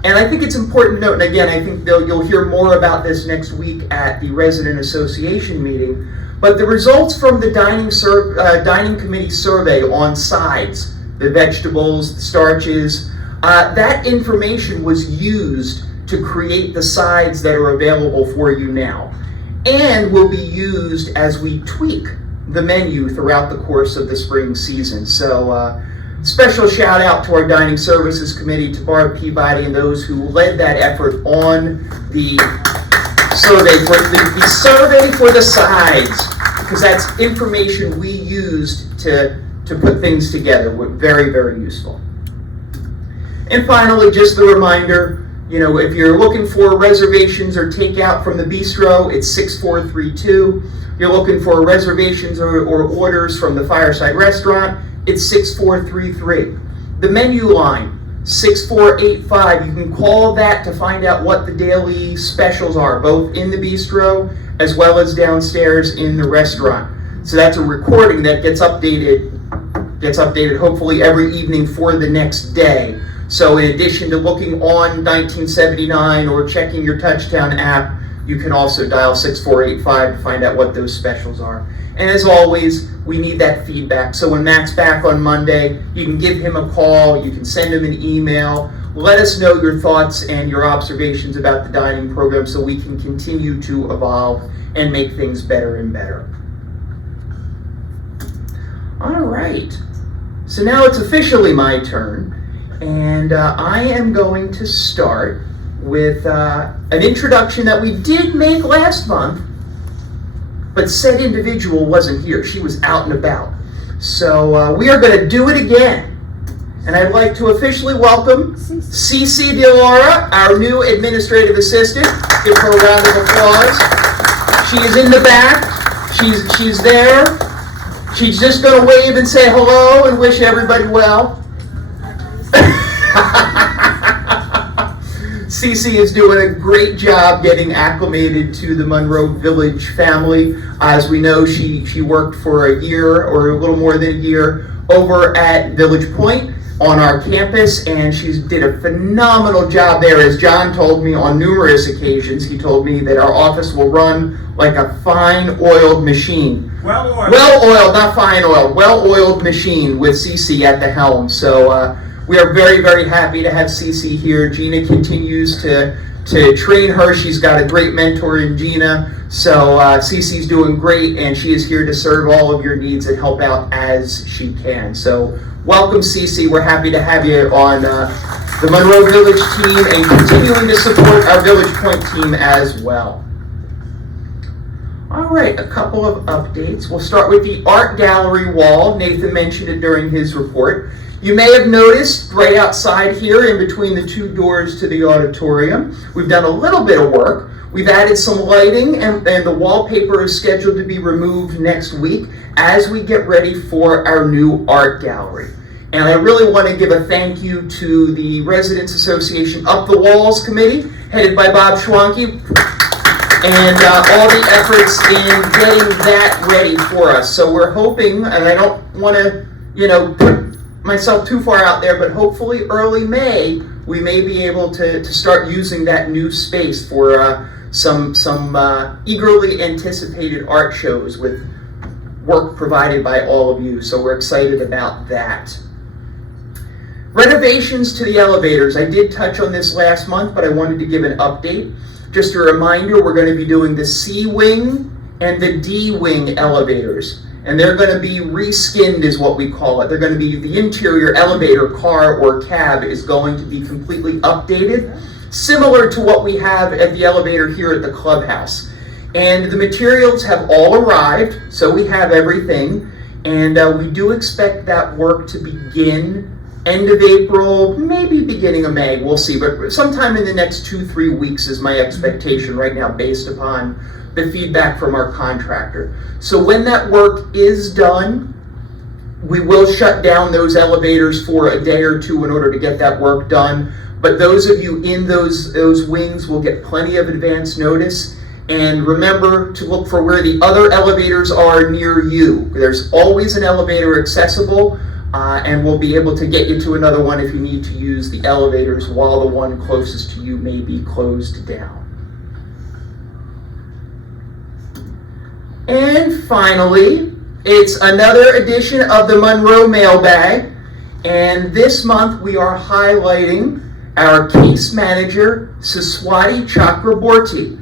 And I think it's important to note, and again, I think you'll hear more about this next week at the Resident Association meeting, but the results from the dining committee survey on sides, the vegetables, the starches, that information was used to create the sides that are available for you now, and will be used as we tweak the menu throughout the course of the spring season. So special shout out to our Dining Services Committee, to Barb Peabody and those who led that effort on the survey for the sides, because that's information we used to put things together. Very, very useful. And finally, just the reminder, if you're looking for reservations or takeout from the bistro, it's 6432. You're looking for reservations or orders from the Fireside Restaurant, it's 6433. The menu line, 6485. You can call that to find out what the daily specials are, both in the bistro as well as downstairs in the restaurant. So that's a recording that gets updated hopefully every evening for the next day. So in addition to looking on 1979 or checking your Touchdown app, you can also dial 6485 to find out what those specials are. And as always, we need that feedback. So when Matt's back on Monday, you can give him a call, you can send him an email. Let us know your thoughts and your observations about the dining program so we can continue to evolve and make things better and better. All right, so now it's officially my turn, and I am going to start with an introduction that we did make last month, but said individual wasn't here. She was out and about. So we are going to do it again. And I'd like to officially welcome Cece DeLaura, our new administrative assistant. Give her a round of applause. She is in the back. She's there. She's just going to wave and say hello and wish everybody well. Cece is doing a great job getting acclimated to the Monroe Village family. As we know, she worked for a year or a little more than a year over at Village Point on our campus, and she did a phenomenal job there. As John told me on numerous occasions, he told me that our office will run like a fine-oiled machine. Well-oiled, not fine-oiled, well-oiled machine with Cece at the helm. So we are very, very happy to have Cece here. Gina continues to train her. She's got a great mentor in Gina. So Cece's doing great, and she is here to serve all of your needs and help out as she can. So welcome, Cece. We're happy to have you on the Monroe Village team and continuing to support our Village Point team as well. All right, a couple of updates. We'll start with the art gallery wall. Nathan mentioned it during his report. You may have noticed right outside here, in between the two doors to the auditorium, we've done a little bit of work. We've added some lighting, and the wallpaper is scheduled to be removed next week as we get ready for our new art gallery. And I really want to give a thank you to the Residents Association Up the Walls Committee, headed by Bob Schwanke, and all the efforts in getting that ready for us. So we're hoping, and I don't want to, put myself too far out there, but hopefully early May, we may be able to start using that new space for some eagerly anticipated art shows with work provided by all of you. So we're excited about that. Renovations to the elevators. I did touch on this last month, but I wanted to give an update. Just a reminder, we're going to be doing the C-Wing and the D-Wing elevators. And they're going to be reskinned, is what we call it. They're going to be, the interior elevator, car, or cab is going to be completely updated similar to what we have at the elevator here at the clubhouse. And the materials have all arrived, so we have everything. And we do expect that work to begin end of April, maybe beginning of May, we'll see. But sometime in the next 2-3 weeks is my expectation right now based upon the feedback from our contractor. So when that work is done, we will shut down those elevators for a day or two in order to get that work done. But those of you in those wings will get plenty of advance notice. And remember to look for where the other elevators are near you. There's always an elevator accessible, and we'll be able to get you to another one if you need to use the elevators while the one closest to you may be closed down. And finally, it's another edition of the Monroe Mailbag, and this month we are highlighting our case manager, Siswati Chakraborty.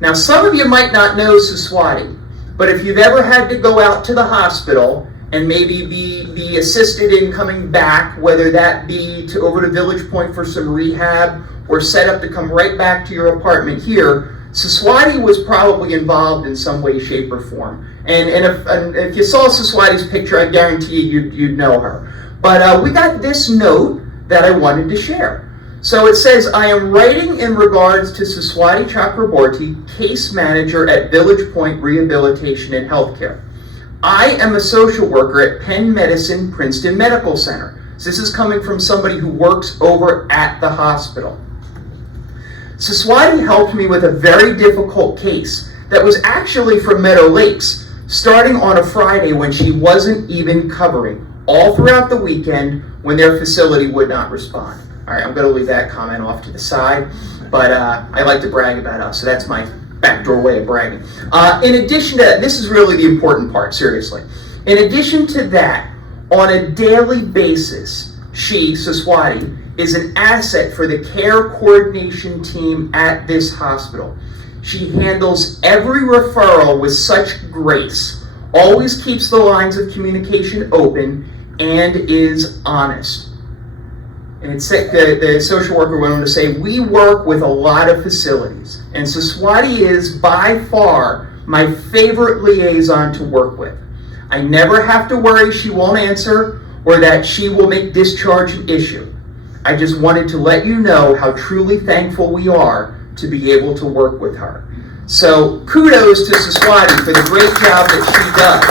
Now, some of you might not know Siswati, but if you've ever had to go out to the hospital and maybe be assisted in coming back, whether that be over to Village Point for some rehab or set up to come right back to your apartment here, Siswati was probably involved in some way, shape, or form. And if you saw Siswati's picture, I guarantee you'd know her. But we got this note that I wanted to share. So it says, I am writing in regards to Siswati Chakraborty, case manager at Village Point Rehabilitation and Healthcare. I am a social worker at Penn Medicine Princeton Medical Center. So this is coming from somebody who works over at the hospital. Siswati helped me with a very difficult case that was actually from Meadow Lakes, starting on a Friday when she wasn't even covering, all throughout the weekend when their facility would not respond. All right, I'm going to leave that comment off to the side, but I like to brag about us, so that's my backdoor way of bragging. In addition to that, this is really the important part, seriously. In addition to that, on a daily basis, she, Siswati, is an asset for the care coordination team at this hospital. She handles every referral with such grace, always keeps the lines of communication open, and is honest. And the social worker went on to say, we work with a lot of facilities, and Siswati is by far my favorite liaison to work with. I never have to worry she won't answer or that she will make discharge an issue. I just wanted to let you know how truly thankful we are to be able to work with her. So kudos to Siswati for the great job that she does.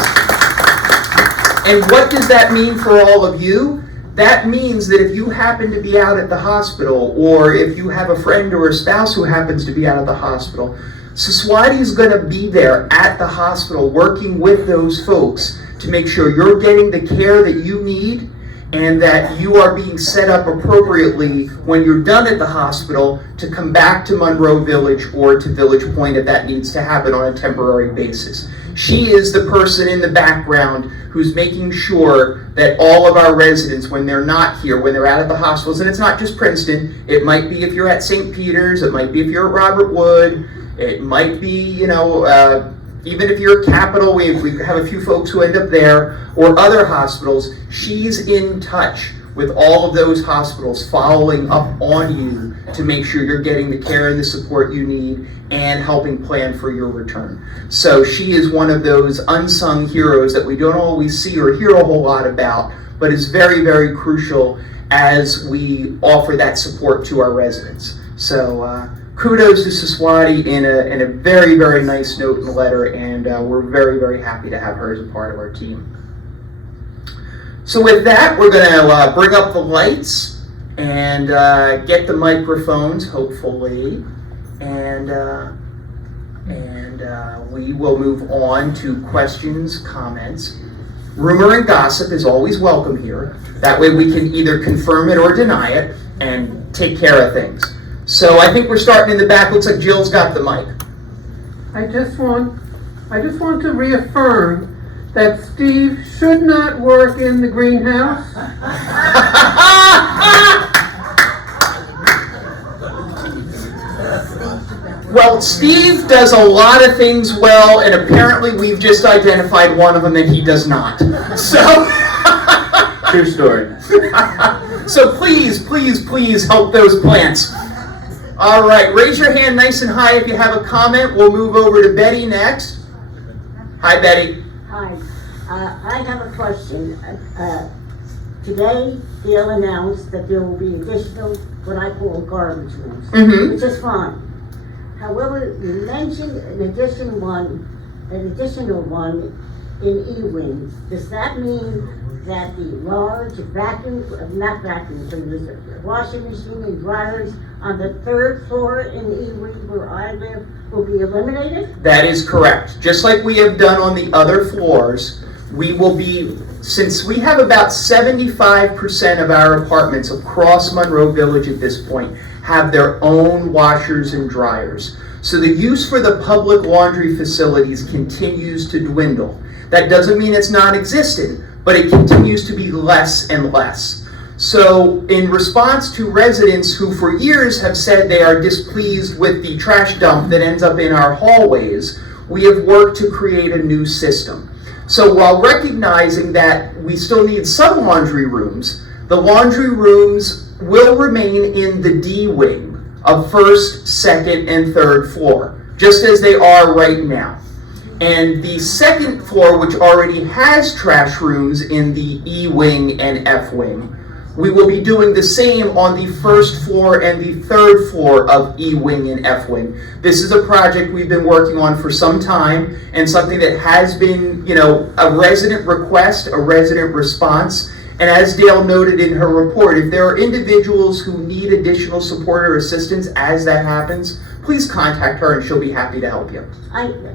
And what does that mean for all of you? That means that if you happen to be out at the hospital, or if you have a friend or a spouse who happens to be out at the hospital, Siswati is going to be there at the hospital working with those folks to make sure you're getting the care that you need and that you are being set up appropriately when you're done at the hospital to come back to Monroe Village or to Village Point if that needs to happen on a temporary basis. She is the person in the background who's making sure that all of our residents, when they're not here, when they're out at the hospitals, and it's not just Princeton, it might be if you're at St. Peter's, it might be if you're at Robert Wood, it might be, even if you're at Capitol, we have a few folks who end up there, or other hospitals. She's in touch with all of those hospitals, following up on you to make sure you're getting the care and the support you need and helping plan for your return. So she is one of those unsung heroes that we don't always see or hear a whole lot about, but is very, very crucial as we offer that support to our residents. So kudos to Siswati in a very, very nice note and letter, and we're very, very happy to have her as a part of our team. So with that, we're going to bring up the lights and get the microphones, hopefully, and we will move on to questions, comments. Rumor and gossip is always welcome here. That way we can either confirm it or deny it and take care of things. So I think we're starting in the back. Looks like Jill's got the mic. I just want to reaffirm that Steve should not work in the greenhouse. Well, Steve does a lot of things well, and apparently we've just identified one of them that he does not. So, True story. so please, please, please help those plants. All right, raise your hand nice and high if you have a comment. We'll move over to Betty next. Hi, Betty. Hi, I have a question. Today, Dale announced that there will be additional, what I call garbage rooms, Mm-hmm. which is fine. However, you mentioned an additional one in E-Wing. Does that mean that the large not vacuum cleaners, washing machine and dryers on the 3rd floor in E-Wing where I live will be eliminated? That is correct. Just like we have done on the other floors, we will be, since we have about 75% of our apartments across Monroe Village at this point have their own washers and dryers. So the use for the public laundry facilities continues to dwindle. That doesn't mean it's non-existent, but it continues to be less and less. So in response to residents who for years have said they are displeased with the trash dump that ends up in our hallways, we have worked to create a new system. So while recognizing that we still need some laundry rooms, the laundry rooms will remain in the D wing of 1st, 2nd, and 3rd floor, just as they are right now. And the 2nd floor, which already has trash rooms in the E wing and F wing, we will be doing the same on the 1st floor and the 3rd floor of E wing and F wing. This is a project we've been working on for some time and something that has been, a resident request, a resident response. And as Dale noted in her report, if there are individuals who need additional support or assistance as that happens, please contact her and she'll be happy to help you.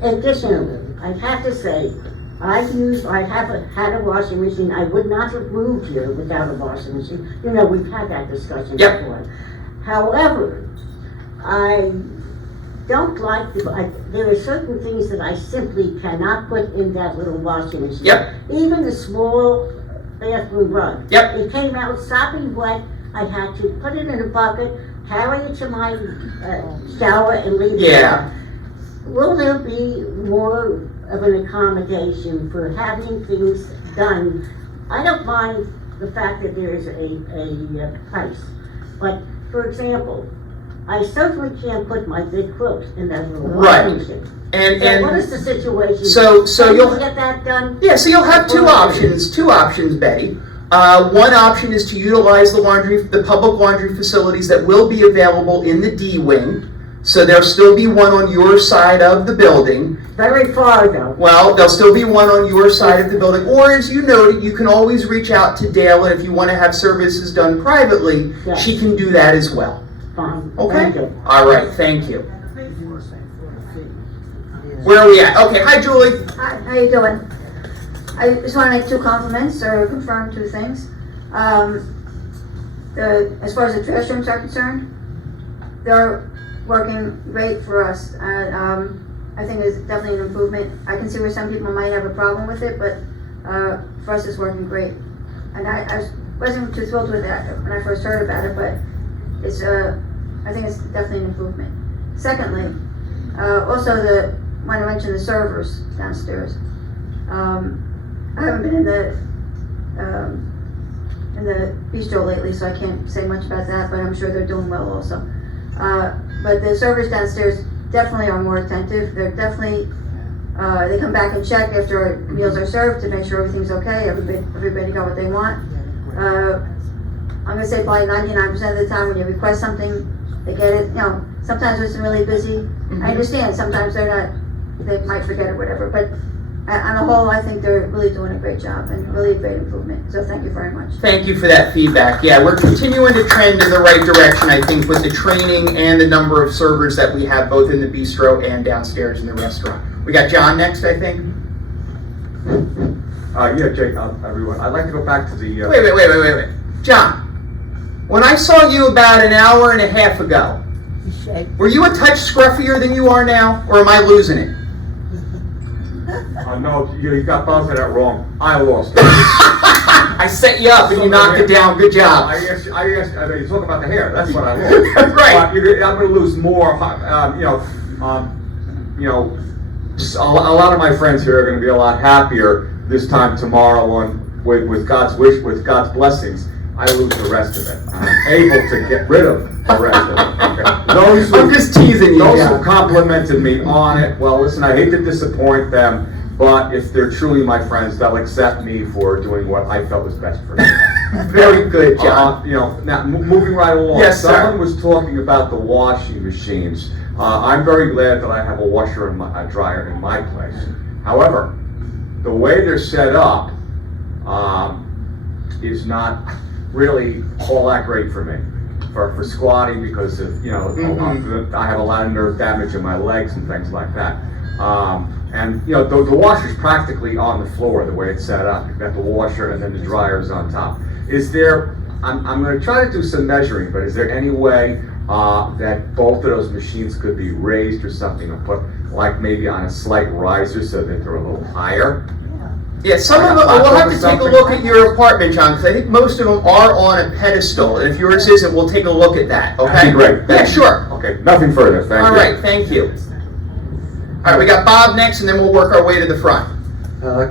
Additionally, I have to say, had a washing machine. I would not have moved here without a washing machine. We've had that discussion Yep. before. However, I don't like, there are certain things that I simply cannot put in that little washing machine. Yep. Even the small bathroom rug. Yep. It came out sopping wet. I had to put it in a bucket, carry it to my shower and leave it. Yeah. Will there be more of an accommodation for having things done? I don't mind the fact that there is a price, but for example, I certainly can't put my big quilt in that little Right. washing machine. And So what is the situation? so Can you'll you get that done? Yeah, so you'll have two options, Betty. One option is to utilize the public laundry facilities that will be available in the D wing. So there'll still be one on your side of the building. Very far though. Well, there'll still be one on your side of the building. Or as you noted, you can always reach out to Dale, and if you want to have services done privately, Yes. she can do that as well. Fine. Okay? Thank you. All right, thank you. Where are we at? Okay, hi Julie. Hi, how you doing? I just want to make 2 compliments or confirm 2 things. As far as the trash rooms are concerned, they're working great for us. I think it's definitely an improvement. I can see where some people might have a problem with it, but for us it's working great. And I wasn't too thrilled with that when I first heard about it, but it's I think it's definitely an improvement. Secondly, also when I mentioned the servers downstairs, I haven't been in the bistro lately, so I can't say much about that, but I'm sure they're doing well also. But the servers downstairs definitely are more attentive. They're definitely, they come back and check after meals are served to make sure everything's okay, everybody got what they want. I'm gonna say probably 99% of the time when you request something, they get it. Sometimes it's really busy. I understand, sometimes they might forget or whatever, but on the whole, I think they're really doing a great job and really a great improvement. So thank you very much. Thank you for that feedback. Yeah, we're continuing to trend in the right direction, I think, with the training and the number of servers that we have both in the bistro and downstairs in the restaurant. We got John next, I think. Yeah, Jake, everyone. I'd like to go back to the... Wait. John, when I saw you about an hour and a half ago, were you a touch scruffier than you are now, or am I losing it? No, you got both of that wrong. I lost. I set you up and you knocked it down. Good job. I asked, you talk about the hair. That's what I lost. Right. I'm going to lose more. Just a lot of my friends here are going to be a lot happier this time tomorrow with God's wish, with God's blessings. I lose the rest of it. I'm able to get rid of Those I'm just teasing you. Those yeah. who complimented me on it, well, listen, I hate to disappoint them, but if they're truly my friends, they'll accept me for doing what I felt was best for them. Very good, John. Now, moving right along. Yes, sir. Someone was talking about the washing machines. I'm very glad that I have a washer and a dryer in my place. However, the way they're set up is not really all that great for me. For squatting, because of, I have a lot of nerve damage in my legs and things like that. And the washer's practically on the floor the way it's set up. You've got the washer and then the dryer's on top. Is there, I'm going to try to do some measuring, but is there any way that both of those machines could be raised or something, and put like maybe on a slight riser so that they're a little higher? Yeah, some of them, we'll have to take a look at your apartment, John, because I think most of them are on a pedestal, and if yours isn't, we'll take a look at that, okay? That'd be great. Yeah, Thank you. sure. Okay, nothing further, thank you. All right, thank you. All right, we got Bob next, and then we'll work our way to the front.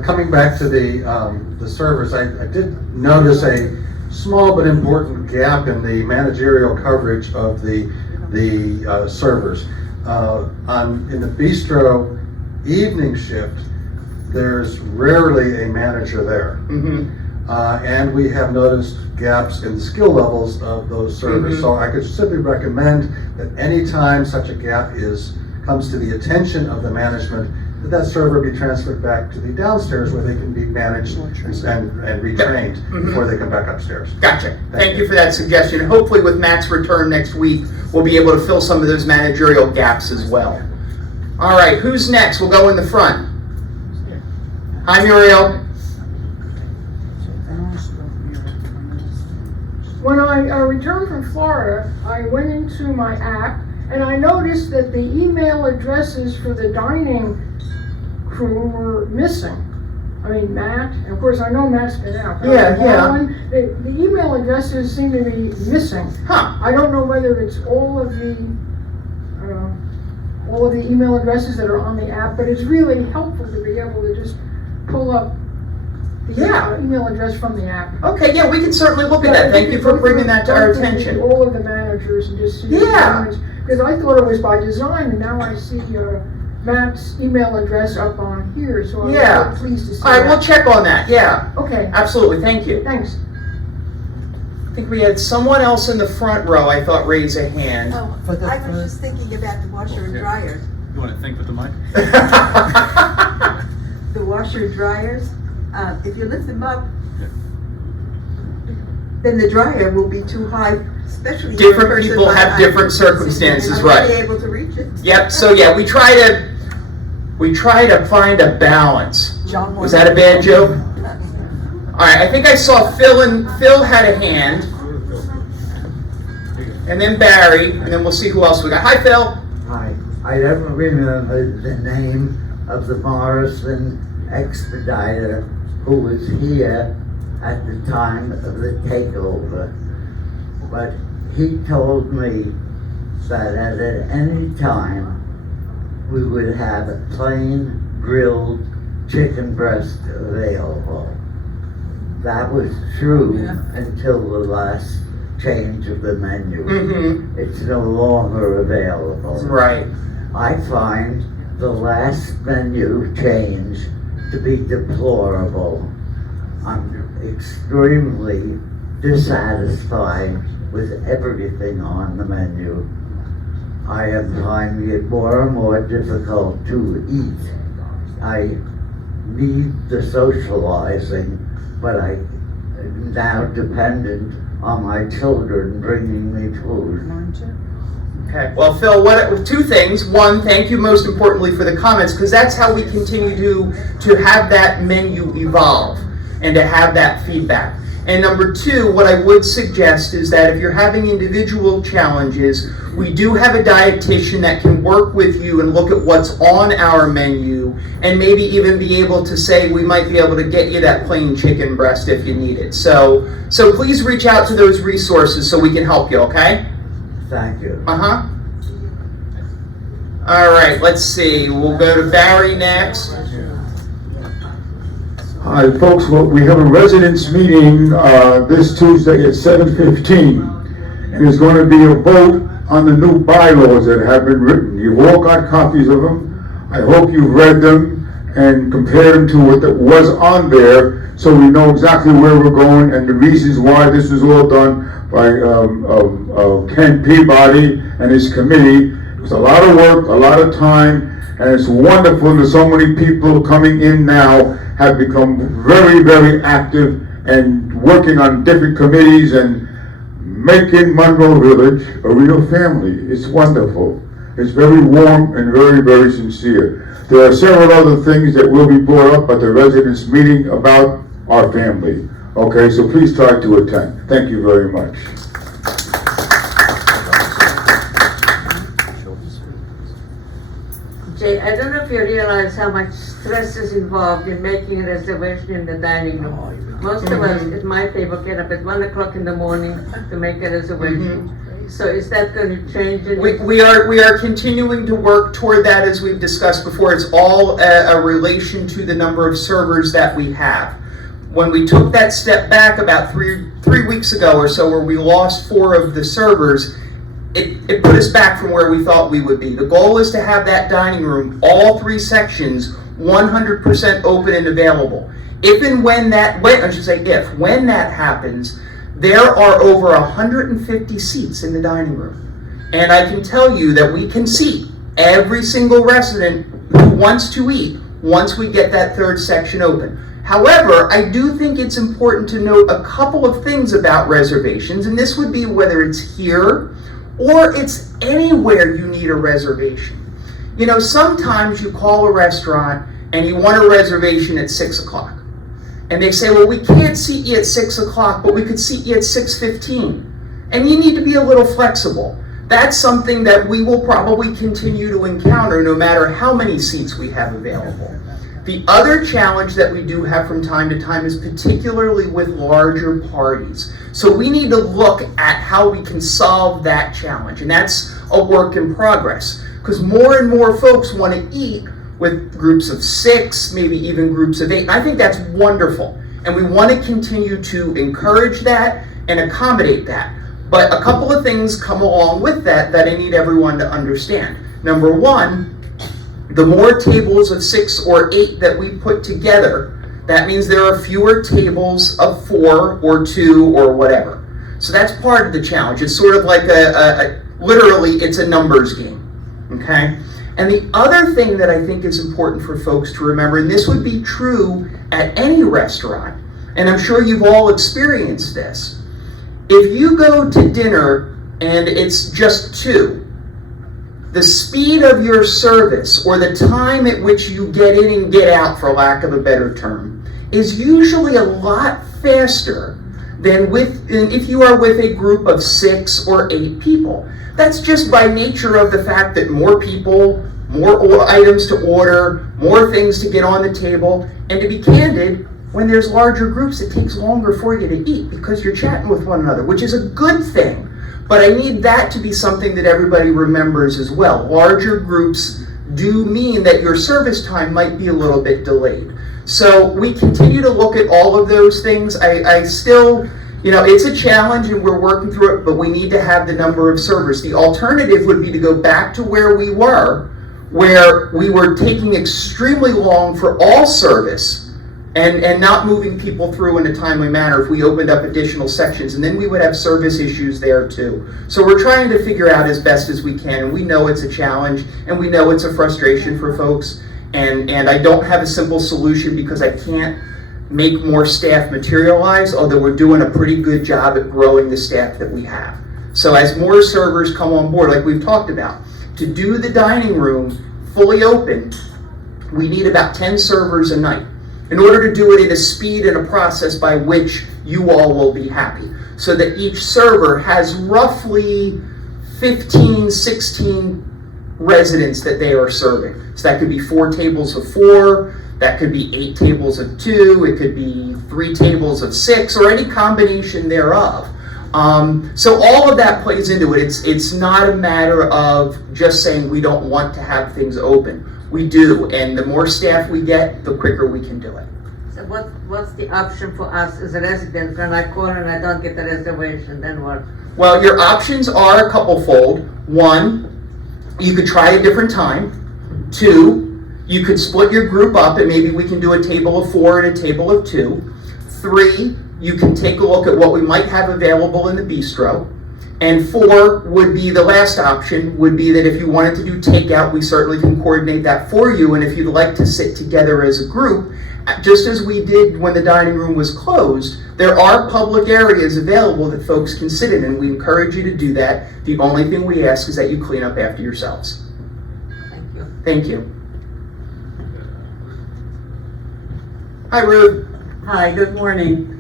Coming back to the servers, I did notice a small but important gap in the managerial coverage of the servers. In the bistro evening shift, there's rarely a manager there. And we have noticed gaps in the skill levels of those servers. So I could simply recommend that anytime such a gap comes to the attention of the management, that server be transferred back to the downstairs where they can be managed and retrained before they come back upstairs. Gotcha. Thank you for that suggestion. Hopefully with Matt's return next week, we'll be able to fill some of those managerial gaps as well. All right, who's next? We'll go in the front. Hi, Muriel. When I returned from Florida, I went into my app and I noticed that the email addresses for the dining crew were missing. I mean, Matt, and of course I know Matt's been out. Yeah. The email addresses seem to be missing. Huh. I don't know whether it's all of the email addresses that are on the app, but it's really helpful to be able to just pull up the email address from the app. Okay, yeah, we can certainly look at that. Thank you for bringing that to our attention. All of the managers and just see. Yeah. Because I thought it was by design, and now I see Matt's email address up on here, so I'm really pleased to see All right, that. we'll check on that, yeah. Okay. Absolutely, thank you. Thanks. I think we had someone else in the front row, I thought, raise a hand. I was just thinking about the washer and dryer. You want to think with the mic? The washer and dryers, if you lift them up, then the dryer will be too high, especially for a Different person people my have height. different circumstances, I'm right? not able to reach it. Yep, so yeah, we try to find a balance. Was that a bad joke? All right, I think I saw Phil had a hand. And then Barry, and then we'll see who else we got. Hi, Phil. Hi. I don't remember the name of the Morrison expediter who was here at the time of the takeover, but he told me that at any time we would have a plain grilled chicken breast available. That was true until the last change of the menu. It's no longer available. Right. I find the last menu change to be deplorable. I'm extremely dissatisfied with everything on the menu. I am finding it more and more difficult to eat. I need the socializing, but I'm now dependent on my children bringing me food. Okay, well, Phil, two things. One, thank you most importantly for the comments, because that's how we continue to have that menu evolve and to have that feedback. And number two, what I would suggest is that if you're having individual challenges, we do have a dietitian that can work with you and look at what's on our menu and maybe even be able to say we might be able to get you that plain chicken breast if you need it. So please reach out to those resources so we can help you, okay? Thank you. Uh-huh. All right, let's see. We'll go to Barry next. Hi, folks. Well, we have a residents meeting this Tuesday at 7:15. and there's going to be a vote on the new bylaws that have been written. You've all got copies of them. I hope you've read them and compared them to what was on there, so we know exactly where we're going and the reasons why this was all done by Ken Peabody and his committee. It was a lot of work, a lot of time, and it's wonderful that so many people coming in now have become very, very active and working on different committees and making Monroe Village a real family. It's wonderful. It's very warm and very, very sincere. There are several other things that will be brought up at the residents' meeting about our family. Okay, so please try to attend. Thank you very much. Jay, I don't know if you realize how much stress is involved in making a reservation in the dining room. Most of us at my table get up at 1 o'clock in the morning to make a reservation. So is that going to change? We are continuing to work toward that, as we've discussed before. It's all a relation to the number of servers that we have. When we took that step back about three weeks ago or so, where we lost 4 of the servers, it put us back from where we thought we would be. The goal is to have that dining room, all 3 sections, 100% open and available. When that happens, there are over 150 seats in the dining room. And I can tell you that we can seat every single resident who wants to eat once we get that 3rd section open. However, I do think it's important to note a couple of things about reservations, and this would be whether it's here or it's anywhere you need a reservation. You know, sometimes you call a restaurant and you want a reservation at 6 o'clock. And they say, well, we can't seat you at 6 o'clock, but we could seat you at 6:15. And you need to be a little flexible. That's something that we will probably continue to encounter no matter how many seats we have available. The other challenge that we do have from time to time is particularly with larger parties. So we need to look at how we can solve that challenge. And that's a work in progress, because more and more folks want to eat with groups of 6, maybe even groups of 8. And I think that's wonderful. And we want to continue to encourage that and accommodate that. But a couple of things come along with that I need everyone to understand. Number one, the more tables of 6 or 8 that we put together, that means there are fewer tables of 4 or 2 or whatever. So that's part of the challenge. It's sort of like literally, it's a numbers game, okay? And the other thing that I think is important for folks to remember, and this would be true at any restaurant, and I'm sure you've all experienced this. If you go to dinner and it's just 2, the speed of your service, or the time at which you get in and get out, for lack of a better term, is usually a lot faster than if you are with a group of 6 or 8 people. That's just by nature of the fact that more people, more items to order, more things to get on the table, and to be candid, when there's larger groups, it takes longer for you to eat because you're chatting with one another, which is a good thing. But I need that to be something that everybody remembers as well. Larger groups do mean that your service time might be a little bit delayed. So we continue to look at all of those things. I still, it's a challenge and we're working through it, but we need to have the number of servers. The alternative would be to go back to where we were taking extremely long for all service and not moving people through in a timely manner if we opened up additional sections, and then we would have service issues there too. So we're trying to figure out as best as we can, and we know it's a challenge, and we know it's a frustration for folks, and I don't have a simple solution because I can't make more staff materialize, although we're doing a pretty good job at growing the staff that we have. So as more servers come on board, like we've talked about, to do the dining room fully open, we need about 10 servers a night, in order to do it at a speed and a process by which you all will be happy. So that each server has roughly 15, 16 residents that they are serving. So that could be 4 tables of 4, that could be 8 tables of 2, it could be 3 tables of 6, or any combination thereof. So all of that plays into it. It's not a matter of just saying we don't want to have things open. We do, and the more staff we get, the quicker we can do it. So what's the option for us as a resident when I call and I don't get a reservation, then what? Well, your options are a couple fold. One, you could try a different time. Two, you could split your group up and maybe we can do a table of 4 and a table of 2. 3, you can take a look at what we might have available in the bistro. And 4 would be the last option, would be that if you wanted to do takeout, we certainly can coordinate that for you. And if you'd like to sit together as a group, just as we did when the dining room was closed, there are public areas available that folks can sit in, and we encourage you to do that. The only thing we ask is that you clean up after yourselves. Thank you. Thank you. Hi, Ruth. Hi, good morning.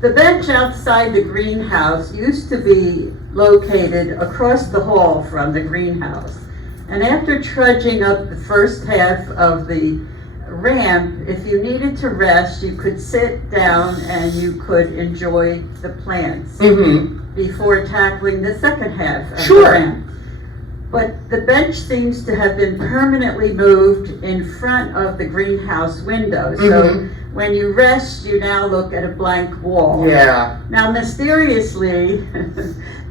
The bench outside the greenhouse used to be located across the hall from the greenhouse. And after trudging up the first half of the ramp, if you needed to rest, you could sit down and you could enjoy the plants before tackling the second half of the ramp. But the bench seems to have been permanently moved in front of the greenhouse window. So when you rest, you now look at a blank wall. Yeah. Now, mysteriously,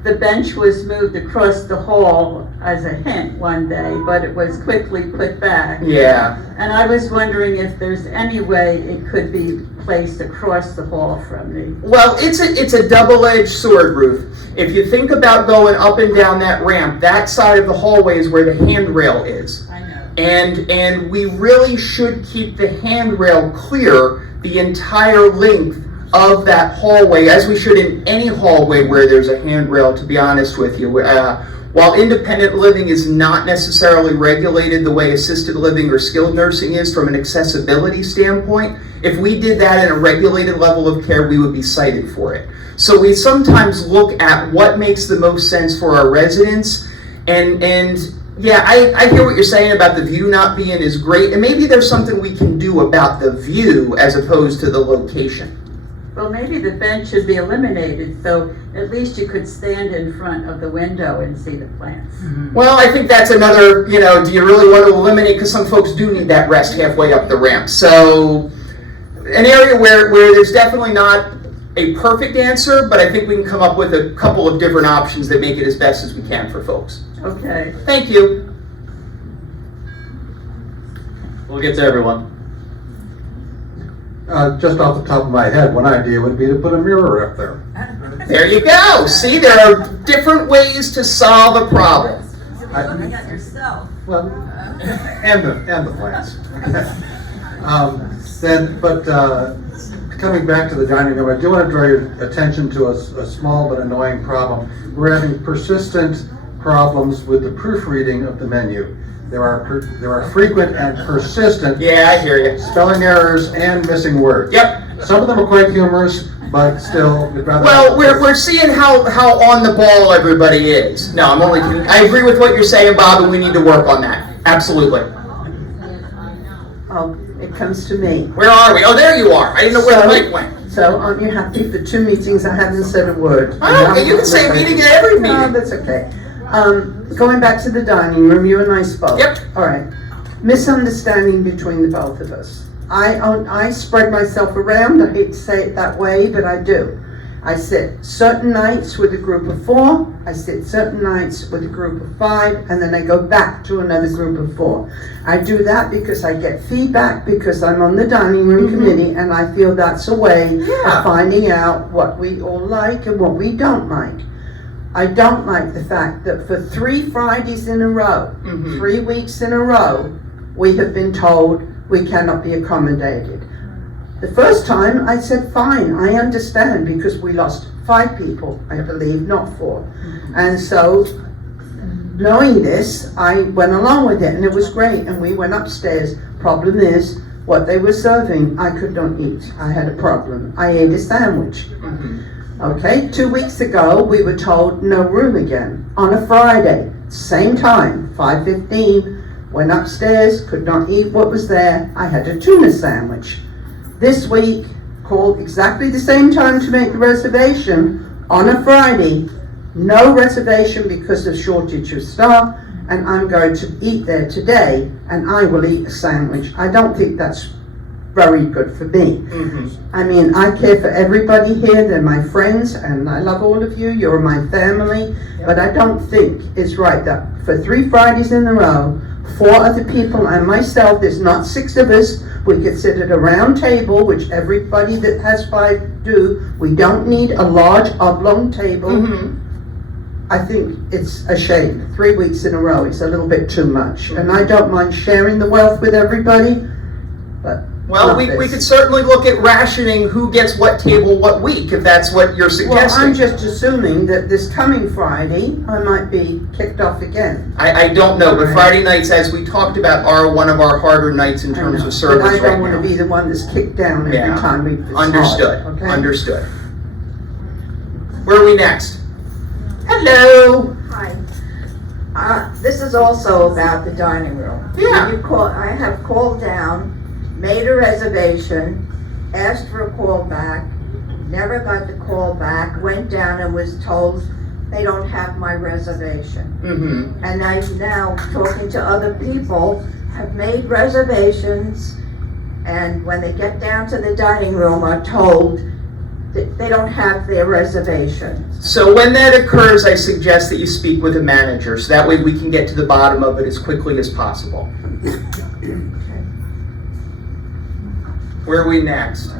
the bench was moved across the hall as a hint one day, but it was quickly put back. Yeah. And I was wondering if there's any way it could be placed across the hall from me. Well, it's a double-edged sword, Ruth. If you think about going up and down that ramp, that side of the hallway is where the handrail is. I know. And we really should keep the handrail clear the entire length of that hallway, as we should in any hallway where there's a handrail, to be honest with you. While independent living is not necessarily regulated the way assisted living or skilled nursing is from an accessibility standpoint, if we did that in a regulated level of care, we would be cited for it. So we sometimes look at what makes the most sense for our residents, and yeah, I hear what you're saying about the view not being as great, and maybe there's something we can do about the view as opposed to the location. Well, maybe the bench should be eliminated, so at least you could stand in front of the window and see the plants. Well, I think that's another, do you really want to eliminate, because some folks do need that rest halfway up the ramp. So an area where there's definitely not a perfect answer, but I think we can come up with a couple of different options that make it as best as we can for folks. Okay. Thank you. We'll get to everyone. Just off the top of my head, one idea would be to put a mirror up there. There you go. See, there are different ways to solve a problem. Looking at yourself. Well, and the plants. Coming back to the dining room, I do want to draw your attention to a small but annoying problem. We're having persistent problems with the proofreading of the menu. There are frequent and persistent I hear you. spelling errors and missing words. Yep. Some of them are quite humorous, but still, we'd rather. Well, we're seeing how on the ball everybody is. No, I'm only kidding. I agree with what you're saying, Bob, and we need to work on that. Absolutely. It comes to me. Where are we? Oh, there you are. I didn't know where the mic went. So aren't you happy for 2 meetings I haven't said a word? Oh, you can say meeting at every meeting. No, that's okay. Going back to the dining room, you and I spoke. Yep. All right. Misunderstanding between the both of us. I spread myself around. I hate to say it that way, but I do. I sit certain nights with a group of 4, I sit certain nights with a group of 5, and then I go back to another group of 4. I do that because I get feedback, because I'm on the dining room committee, and I feel that's a way of finding out what we all like and what we don't like. I don't like the fact that for 3 Fridays in a row, 3 weeks in a row, we have been told we cannot be accommodated. The first time I said, fine, I understand, because we lost 5 people, I believe, not 4. And so, knowing this, I went along with it, and it was great, and we went upstairs. Problem is, what they were serving, I could not eat. I had a problem. I ate a sandwich. Okay, 2 weeks ago, we were told no room again, on a Friday, same time, 5:15, went upstairs, could not eat what was there. I had a tuna sandwich. This week, called exactly the same time to make the reservation on a Friday, no reservation because of shortage of staff, and I'm going to eat there today, and I will eat a sandwich. I don't think that's very good for me. I mean, I care for everybody here, they're my friends, and I love all of you, you're my family, but I don't think it's right that for 3 Fridays in a row, 4 other people and myself, there's not 6 of us, we could sit at a round table, which everybody that has 5 do. We don't need a large oblong table. I think it's a shame. 3 weeks in a row, it's a little bit too much. And I don't mind sharing the wealth with everybody, but Well, we could certainly look at rationing who gets what table what week, if that's what you're suggesting. Well, I'm just assuming that this coming Friday, I might be kicked off again. I don't know, but Friday nights, as we talked about, are one of our harder nights in terms of service But I right don't now. want to be the one that's kicked down every Yeah. time we decide. Understood, Okay? understood. Where are we next? Hello. Hi. This is also about the dining room. Yeah. I have called down, made a reservation, asked for a call back, never got the call back, went down and was told they don't have my reservation. And I'm now talking to other people, have made reservations, and when they get down to the dining room are told that they don't have their reservation. So when that occurs, I suggest that you speak with a manager, so that way we can get to the bottom of it as quickly as possible. Where are we next?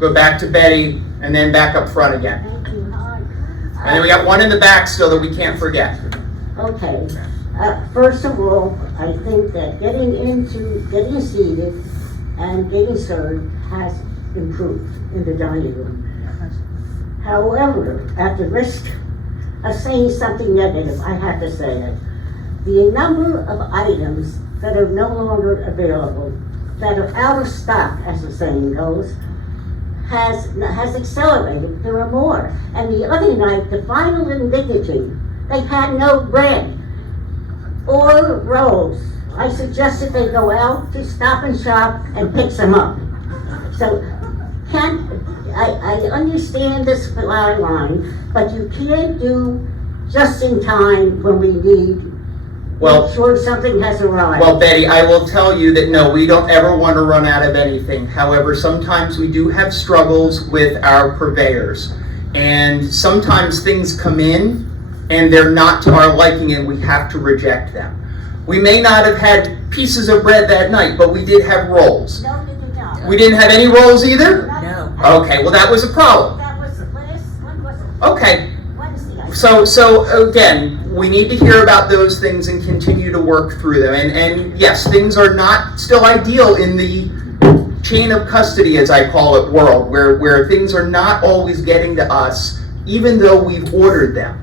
Go back to Betty, and then back up front again. And then we got one in the back still that we can't forget. Okay, first of all, I think that getting seated and getting served has improved in the dining room. However, at the risk of saying something negative, I have to say it. The number of items that are no longer available, that are out of stock, as the saying goes, has accelerated. There are more. And the other night, the final indignity, they had no bread or rolls. I suggested they go out to Stop and Shop and pick some up. So, I understand this line, but you can't do just in time when we need. Make sure something has arrived. Well, Betty, I will tell you that no, we don't ever want to run out of anything. However, sometimes we do have struggles with our purveyors. And sometimes things come in and they're not to our liking and we have to reject them. We may not have had pieces of bread that night, but we did have rolls. No, you did not. We didn't have any rolls either? No. Okay, well that was a problem. That was the last, when was it? Okay. Wednesday. So again, we need to hear about those things and continue to work through them. And yes, things are not still ideal in the chain of custody, as I call it, world, where things are not always getting to us, even though we've ordered them.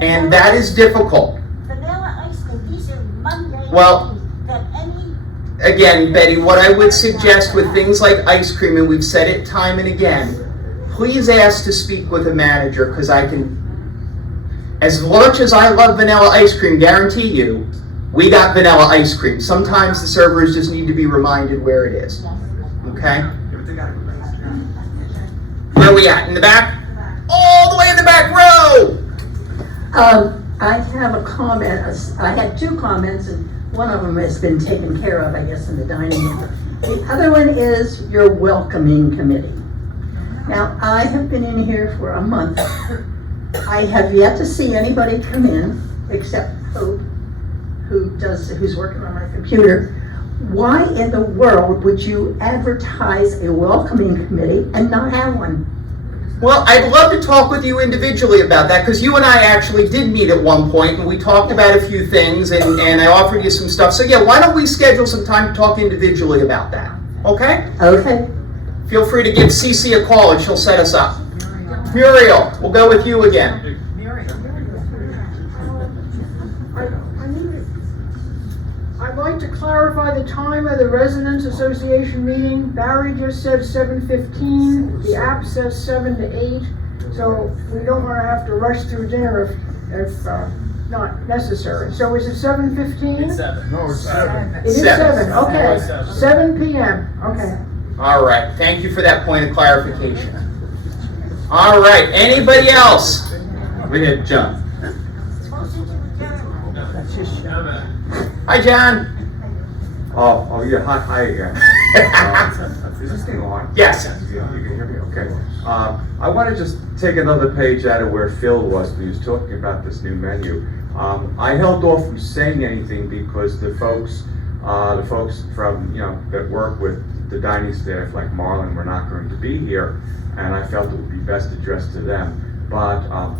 And that is difficult. Vanilla ice cream, these are Monday. Well, That any again, Betty, what I would suggest with things like ice cream, and we've said it time and again, please ask to speak with a manager, because I can, as much as I love vanilla ice cream, guarantee you, we got vanilla ice cream. Sometimes the servers just need to be reminded where it is. Okay? Where are we at? In the back? All the way in the back row! I have a comment. I had 2 comments, and one of them has been taken care of, I guess, in the dining room. The other one is your welcoming committee. Now, I have been in here for a month. I have yet to see anybody come in, except Hope, who's working on my computer. Why in the world would you advertise a welcoming committee and not have one? Well, I'd love to talk with you individually about that, because you and I actually did meet at one point, and we talked about a few things, and I offered you some stuff. So yeah, why don't we schedule some time to talk individually about that, okay? Okay. Feel free to give Cece a call, and she'll set us up. Muriel, we'll go with you again. I'd like to clarify the time of the Residents Association meeting. Barry just said 7:15, the app says 7 to 8, so we don't want to have to rush through dinner if not necessary. So is it 7:15? It's 7. No, it's 7. It is 7, okay. 7 p.m., okay. All right, thank you for that point of clarification. All right, anybody else? We had John. Hi, John. Oh, yeah, hi again. Is this thing on? Yes. You can hear me? Okay. I want to just take another page out of where Phil was when he was talking about this new menu. I held off from saying anything because the folks from, that work with the dining staff, like Marlon, were not going to be here, and I felt it would be best addressed to them. But I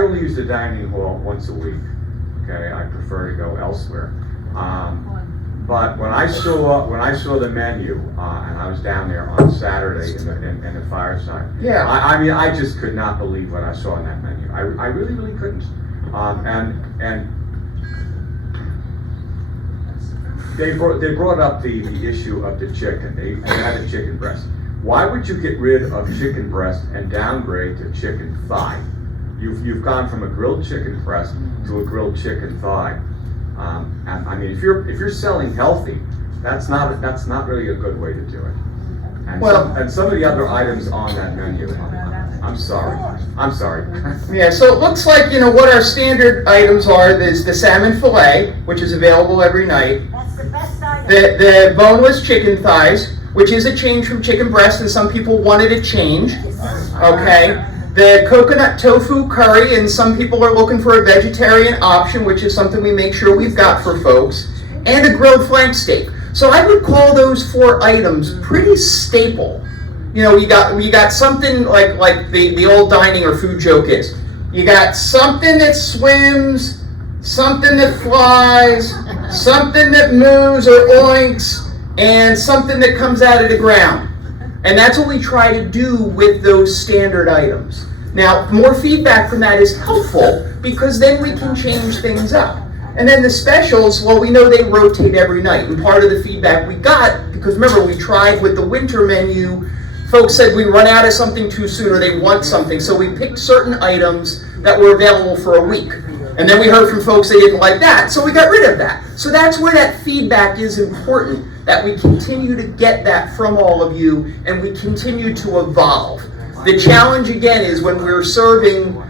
only use the dining hall once a week. Okay, I prefer to go elsewhere. But when I saw the menu, and I was down there on Saturday in the fireside, Yeah. I mean, I just could not believe what I saw in that menu. I really, really couldn't. And they brought up the issue of the chicken. They had a chicken breast. Why would you get rid of chicken breast and downgrade to chicken thigh? You've gone from a grilled chicken breast to a grilled chicken thigh. And I mean, if you're selling healthy, that's not really a good way to do it. And some of the other items on that menu, I'm sorry. Yeah, so it looks like, what our standard items are. There's the salmon fillet, which is available every night. That's the best item. The boneless chicken thighs, which is a change from chicken breast, and some people wanted a change. Okay. The coconut tofu curry, and some people are looking for a vegetarian option, which is something we make sure we've got for folks. And a grilled flank steak. So I would call those 4 items pretty staple. You got something like the old dining or food joke is. You got something that swims, something that flies, something that moves or oinks, and something that comes out of the ground. And that's what we try to do with those standard items. Now, more feedback from that is helpful because then we can change things up. And then the specials, well, we know they rotate every night. And part of the feedback we got, because remember, we tried with the winter menu, folks said we run out of something too soon or they want something. So we picked certain items that were available for a week. And then we heard from folks they didn't like that, so we got rid of that. So that's where that feedback is important, that we continue to get that from all of you and we continue to evolve. The challenge again is when we're serving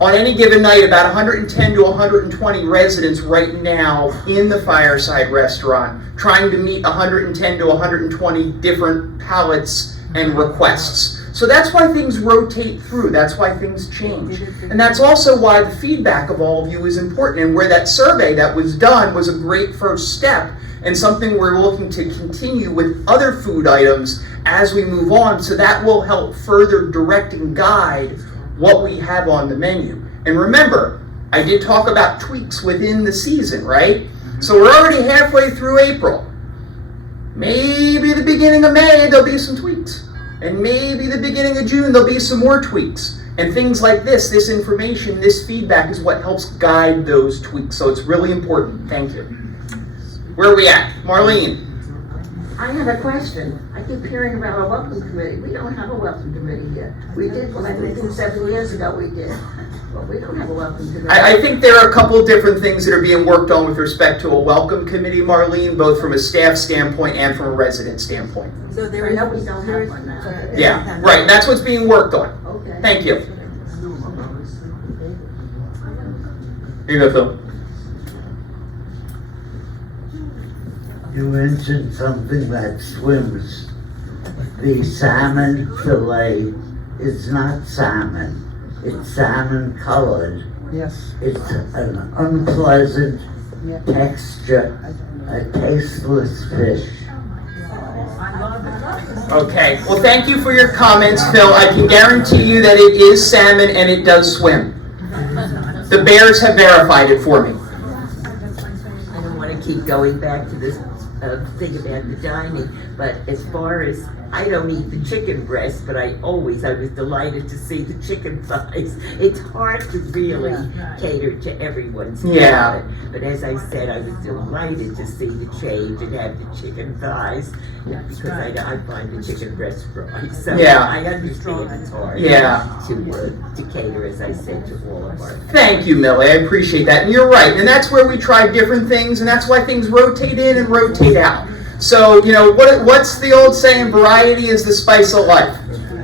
on any given night about 110 to 120 residents right now in the Fireside Restaurant, trying to meet 110 to 120 different palates and requests. So that's why things rotate through, that's why things change. And that's also why the feedback of all of you is important, and where that survey that was done was a great first step and something we're looking to continue with other food items as we move on, so that will help further direct and guide what we have on the menu. And remember, I did talk about tweaks within the season, right? So we're already halfway through April. Maybe the beginning of May, there'll be some tweaks. And maybe the beginning of June, there'll be some more tweaks. And things like this information, this feedback is what helps guide those tweaks. So it's really important. Thank you. Where are we at? Marlene. I have a question. I keep hearing about a welcome committee. We don't have a welcome committee yet. We did, I think several years ago we did. But we don't have a welcome committee. I think there are a couple of different things that are being worked on with respect to a welcome committee, Marlene, both from a staff standpoint and from a resident standpoint. So there is, we don't have one now. Yeah, right. That's what's being worked on. Okay. Thank you. Here you go, Phil. You mentioned something that swims. The salmon fillet is not salmon. It's salmon colored. Yes. It's an unpleasant texture, a tasteless fish. Okay. Well, thank you for your comments, Phil. I can guarantee you that it is salmon and it does swim. The bears have verified it for me. I don't want to keep going back to this thing about the dining, but as far as, I don't eat the chicken breast, but I was delighted to see the chicken thighs. It's hard to really cater to everyone's palate. But as I said, I was delighted to see the change and have the chicken thighs, because I find the chicken breast dry. So I understand it's hard to cater, as I said, to all of our. Thank you, Millie. I appreciate that. And you're right. And that's where we try different things, and that's why things rotate in and rotate out. So, what's the old saying? Variety is the spice of life.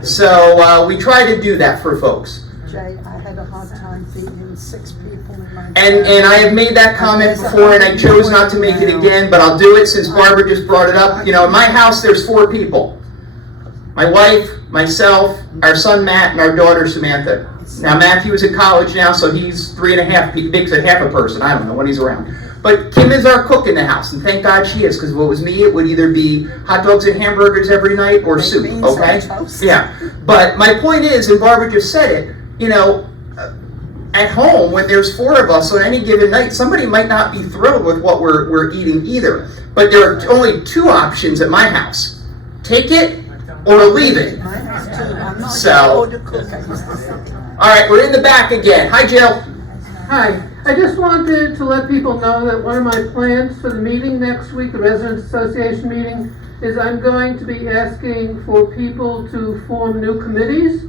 So we try to do that for folks. Jay, I had a hard time feeding 6 people in my And I have made that comment before, and I chose not to make it again, but I'll do it since Barbara just brought it up. You know, in my house, there's 4 people. My wife, myself, our son Matt, and our daughter Samantha. Now Matthew is in college now, so he's 3.5, makes a half a person. I don't know when he's around. But Kim is our cook in the house, and thank God she is, because if it was me, it would either be hot dogs and hamburgers every night or soup, okay? Yeah. But my point is, and Barbara just said it, you know, at home, when there's 4 of us on any given night, somebody might not be thrilled with what we're eating either. But there are only 2 options at my house. Take it or leave it. So, all right, we're in the back again. Hi, Jill. Hi, I just wanted to let people know that one of my plans for the meeting next week, the Residents Association meeting, is I'm going to be asking for people to form new committees.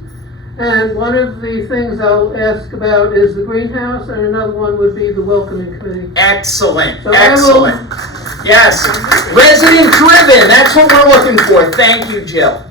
And one of the things I'll ask about is the greenhouse, and another one would be the welcoming committee. Excellent, So excellent. Yes, resident driven, that's what we're looking for. Thank you, Jill.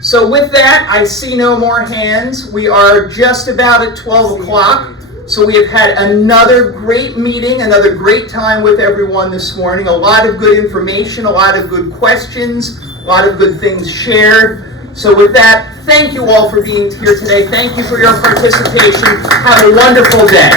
So with that, I see no more hands. We are just about at 12 o'clock. So we have had another great meeting, another great time with everyone this morning. A lot of good information, a lot of good questions, a lot of good things shared. So with that, thank you all for being here today. Thank you for your participation. Have a wonderful day.